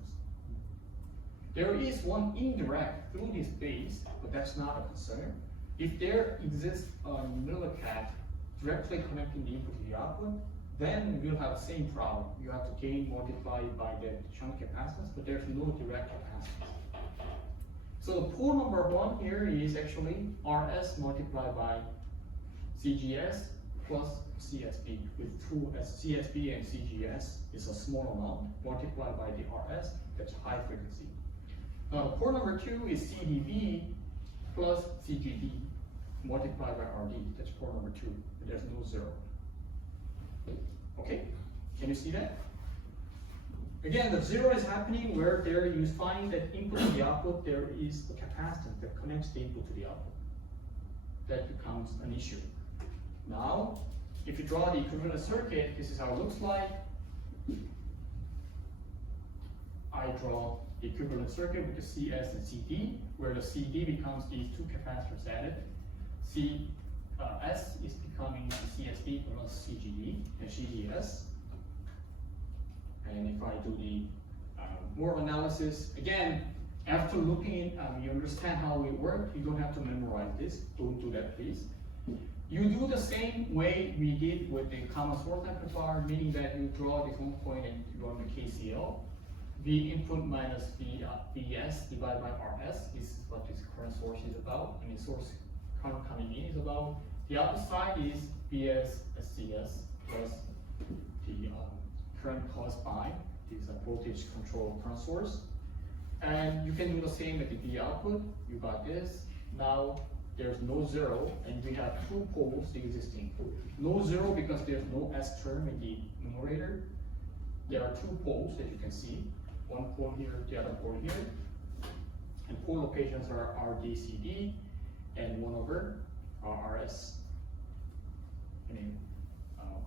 There is one indirect through this base, but that's not a concern. If there exists a Miller cap directly connecting the input to the output, then we'll have the same problem. You have to gain multiplied by the shunt capacitance, but there's no direct capacitance. So the pole number 1 here is actually RS multiplied by CGS plus CSB, with 2 as CSB and CGS is a small amount multiplied by the RS, that's high frequency. Now pole number 2 is CDB plus CGD multiplied by RD, that's pole number 2, but there's no 0. Okay, can you see that? Again, the 0 is happening where there you find that input to the output, there is a capacitance that connects the input to the output. That becomes an issue. Now, if you draw the equivalent circuit, this is how it looks like. I draw the equivalent circuit with the CS and CD, where the CD becomes these two capacitors added. S is becoming the CSB plus CGD and CGS. And if I do the more analysis, again, after looking, you understand how it works, you don't have to memorize this, don't do that please. You do the same way we did with the common source amplifier, meaning that you draw this one point and you run the KCL. V input minus Vs divided by Rs, this is what this current source is about, and the source current coming in is about. The other side is Vs SCS plus the current caused by this voltage control current source. And you can do the same with the V output. You got this. Now there's no 0, and we have 2 poles existing. No 0 because there's no S term in the numerator. There are 2 poles that you can see. One pole here, the other pole here. And pole locations are RD, CD, and 1 over RS.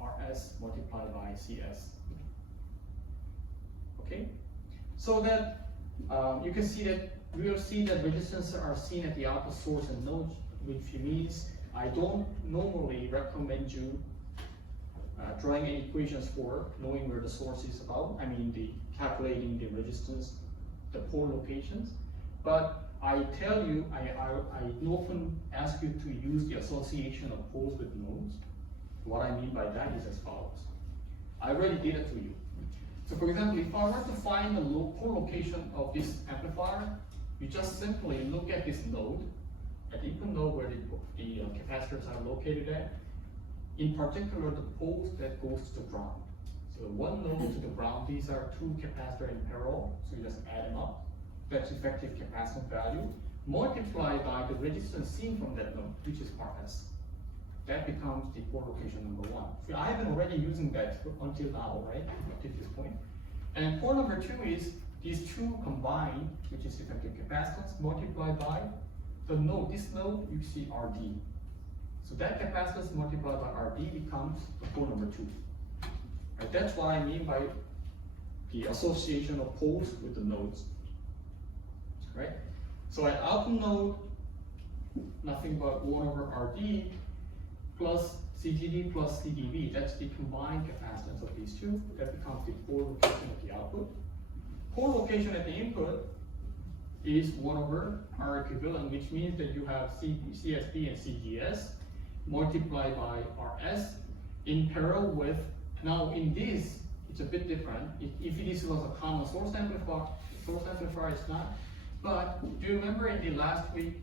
RS multiplied by CS. Okay, so that you can see that we will see that resistances are seen at the output source and node, which means I don't normally recommend you drawing any equations for knowing where the source is about. I mean, calculating the resistance, the pole locations. But I tell you, I often ask you to use the association of poles with nodes. What I mean by that is as follows. I already did it to you. So for example, if I were to find the pole location of this amplifier, you just simply look at this node, at the input node where the capacitors are located at, in particular the poles that goes to the ground. So one node to the ground, these are two capacitors in parallel, so you just add them up. That's effective capacitance value, multiplied by the resistance seen from that node, which is RS. That becomes the pole location number one. So I've been already using that until now, right, up to this point. And pole number two is these two combined, which is effective capacitance, multiplied by the node. This node, you see RD. So that capacitance multiplied by RD becomes the pole number two. Right, that's what I mean by the association of poles with the nodes. Right? So at output node, nothing but 1 over RD plus CGD plus CDV. That's the combined capacitance of these two. That becomes the pole location at the output. Pole location at the input is 1 over R equivalent, which means that you have CSB and CGS multiplied by RS in parallel with, now in this, it's a bit different. If this was a common source amplifier it's not. But do you remember in the last week,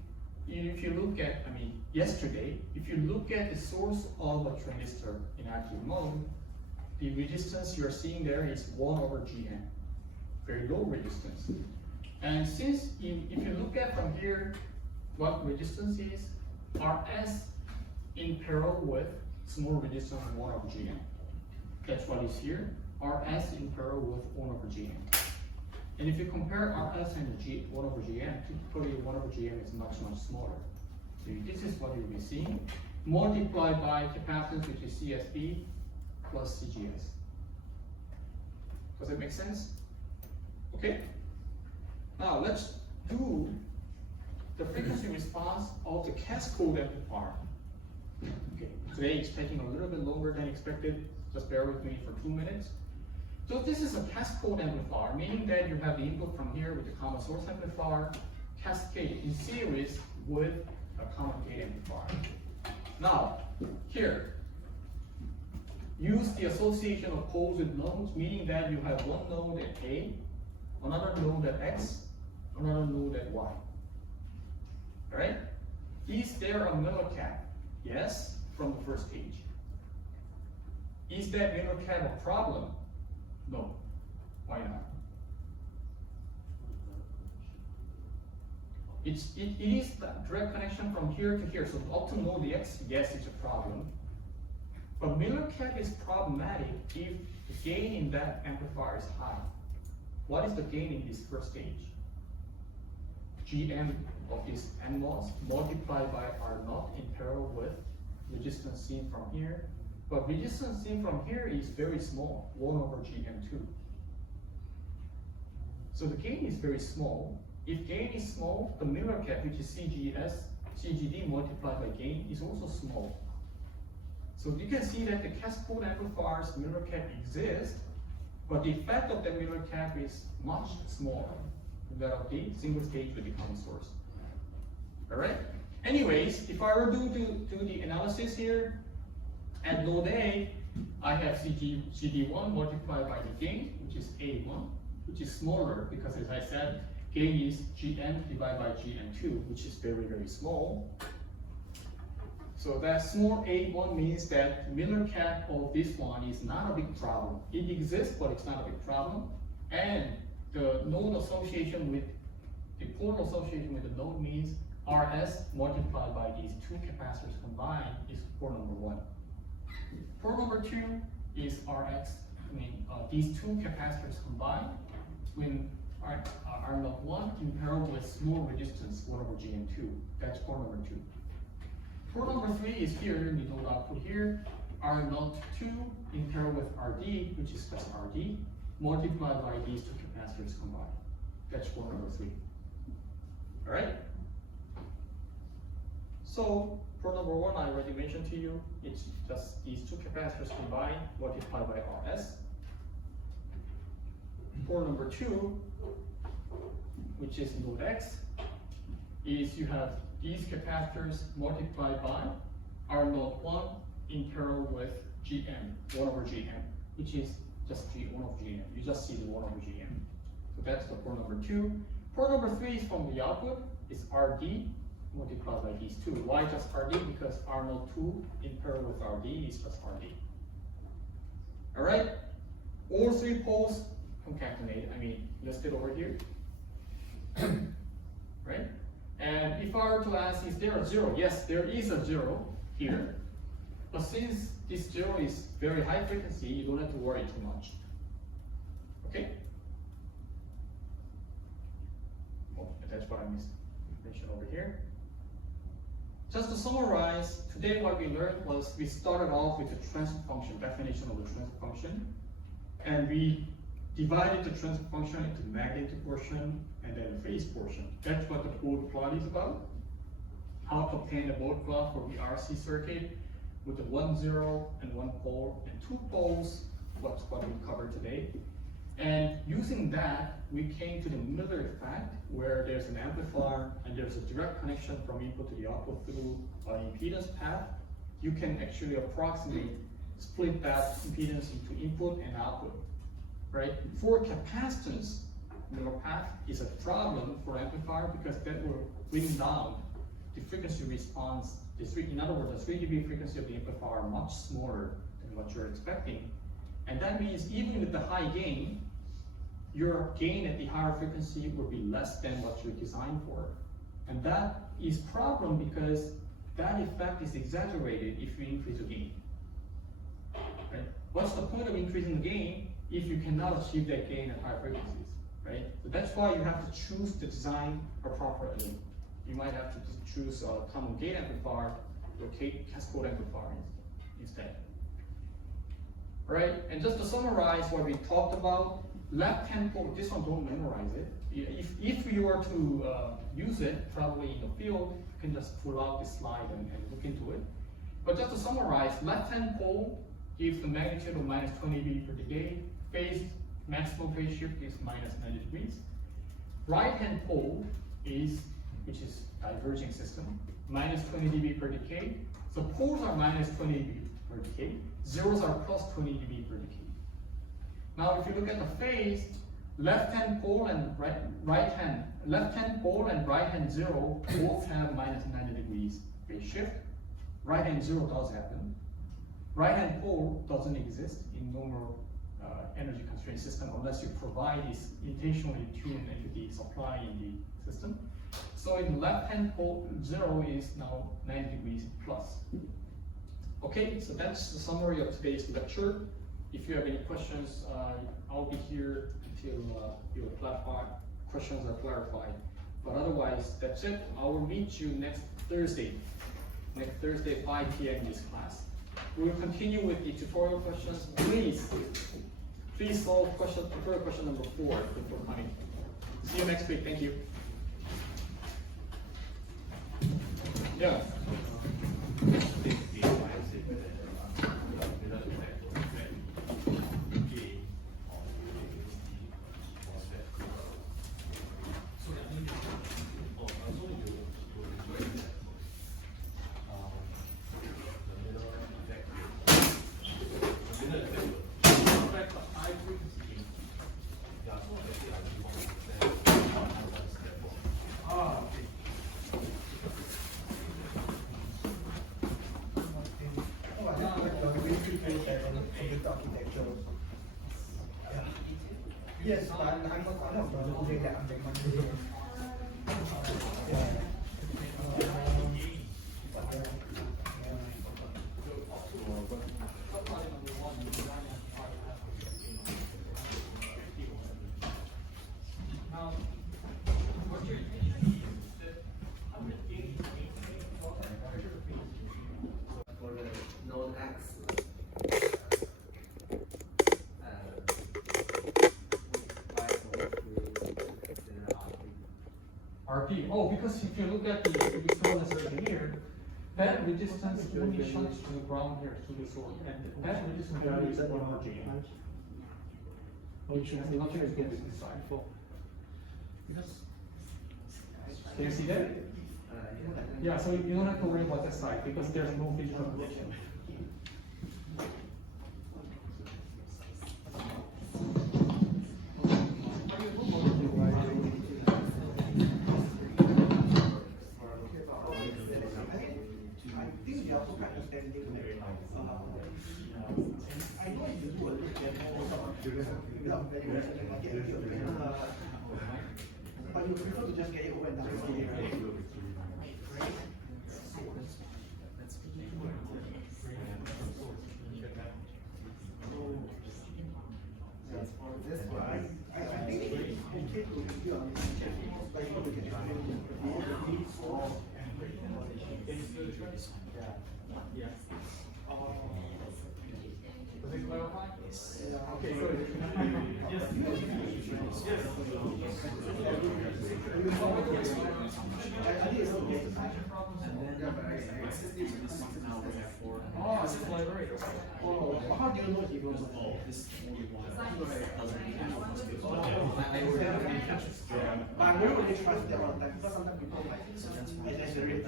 if you look at, yesterday, if you look at the source of a transistor in active mode, the resistance you're seeing there is 1 over GM, very low resistance. And since if you look at from here, what resistance is, RS in parallel with small resistance 1 over GM. That's what is here, RS in parallel with 1 over GM. And if you compare RS and 1 over GM, typically 1 over GM is much, much smaller. So this is what you'll be seeing, multiplied by capacitance, which is CSB plus CGS. Does that make sense? Okay. Now let's do the frequency response of the cascode amplifier. Okay. Today it's taking a little bit longer than expected. Just bear with me for 2 minutes. So this is a cascade amplifier, meaning that you have the input from here with the common source amplifier, cascade in series with a common gate amplifier. Now, here, use the association of poles with nodes, meaning that you have one node at A, another node at X, another node at Y. Alright? Is there a Miller cap? Yes, from the first stage. Is that Miller cap a problem? No. Why not? It is the direct connection from here to here. So up to node X, yes, it's a problem. But Miller cap is problematic if the gain in that amplifier is high. What is the gain in this first stage? GM of this NMOS multiplied by R0 in parallel with resistance seen from here. But resistance seen from here is very small, 1 over GM2. So the gain is very small. If gain is small, the Miller cap, which is CGD multiplied by gain, is also small. So you can see that the cascade amplifier's Miller cap exists, but the effect of the Miller cap is much smaller than that of the single stage with the common source. Alright? Anyways, if I were to do the analysis here, at node A, I have CD1 multiplied by the gain, which is A1, which is smaller because, as I said, gain is GN divided by GN2, which is very, very small. So that small A1 means that Miller cap of this one is not a big problem. It exists, but it's not a big problem. And the node association with, the pole association with the node means RS multiplied by these two capacitors combined is pole number 1. Pole number 2 is RX, these two capacitors combined when R01 in parallel with small resistance 1 over GM2. That's pole number 2. Pole number 3 is here in the node output here. R02 in pair with RD, which is just RD, multiplied by these two capacitors combined. That's for number 3. All right? So for number 1, I already mentioned to you, it's just these two capacitors combined multiplied by RS. For number 2, which is node X, is you have these capacitors multiplied by R node 1 in parallel with GM, 1 over GM, which is just G1 over GM. You just see the 1 over GM. So that's the port number 2. Port number 3 is from the output. It's RD multiplied by these two. Why just RD? Because R node 2 in parallel with RD is just RD. All right? All 3 poles concatenated, listed over here. Right? And if I were to ask, is there a 0? Yes, there is a 0 here. But since this 0 is very high frequency, you don't have to worry too much. Okay? Oh, that's what I mentioned over here. Just to summarize, today what we learned was we started off with the transfer function, definition of the transfer function. And we divided the transfer function into magnitude portion and then the phase portion. That's what the mode plot is about. How to obtain a mode plot for the RC circuit with the 1 0 and 1 pole and 2 poles. What's what we covered today. And using that, we came to the Miller effect, where there's an amplifier and there's a direct connection from input to the output through an impedance path. You can actually approximate, split that impedance into input and output. Right? For capacitance, Miller path is a problem for amplifier because that will bring down the frequency response. In other words, the 3 dB frequency of the amplifier are much smaller than what you're expecting. And that means even with the high gain, your gain at the higher frequency will be less than what you're designed for. And that is a problem because that effect is exaggerated if you increase the gain. Right? What's the point of increasing the gain if you cannot achieve that gain at higher frequencies? Right? So that's why you have to choose the design appropriately. You might have to choose a common gate amplifier or cascode amplifier instead. All right, and just to summarize what we talked about, left-hand pole, this one don't memorize it. If you were to use it, probably in the field, you can just pull out this slide and look into it. But just to summarize, left-hand pole gives the magnitude of minus 20 dB per decade. Maximum phase shift is minus 90 degrees. Right-hand pole is, which is diverging system, minus 20 dB per decade. So poles are minus 20 dB per decade. Zeros are plus 20 dB per decade. Now, if you look at the phase, left-hand pole and left-hand pole and right-hand zero both have minus 90 degrees phase shift. Right-hand zero does happen. Right-hand pole doesn't exist in normal energy constraint system unless you provide this intentionally tuned into the supply in the system. So in left-hand pole, zero is now 90 degrees plus. Okay, so that's the summary of today's lecture. If you have any questions, I'll be here until your questions are clarified. But otherwise, that's it. I will meet you next Thursday, 5 p.m. in this class. We will continue with the tutorial questions. Please solve tutorial question number 4 before coming. See you next week. Thank you. Yeah. Yes, but I'm not doing that. I'm doing Monday. Now, what you're thinking is that how many gains for the node X, RP. Oh, because if you look at the soil over here, that resistance only shunts to the ground here, to the soil, and that resistance value is 100. Which has nothing to do with this side. Can you see that? Yeah, so you don't have to worry about that side because there's no physical connection. I think they also kind of standing like, I know if you do a look at without valuation, you might get a bit of but you prefer to just get it over and done with it, right? That's why I think it's okay to review on this, but you want to get it Does it clarify? Okay, good. Oh, it's a library. Oh, how do you know he was but I don't really trust that all the time because sometimes people like exaggerate.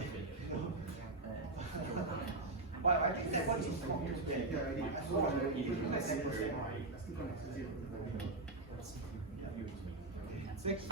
But I think that one is not too bad. I saw one even like 10%. 6.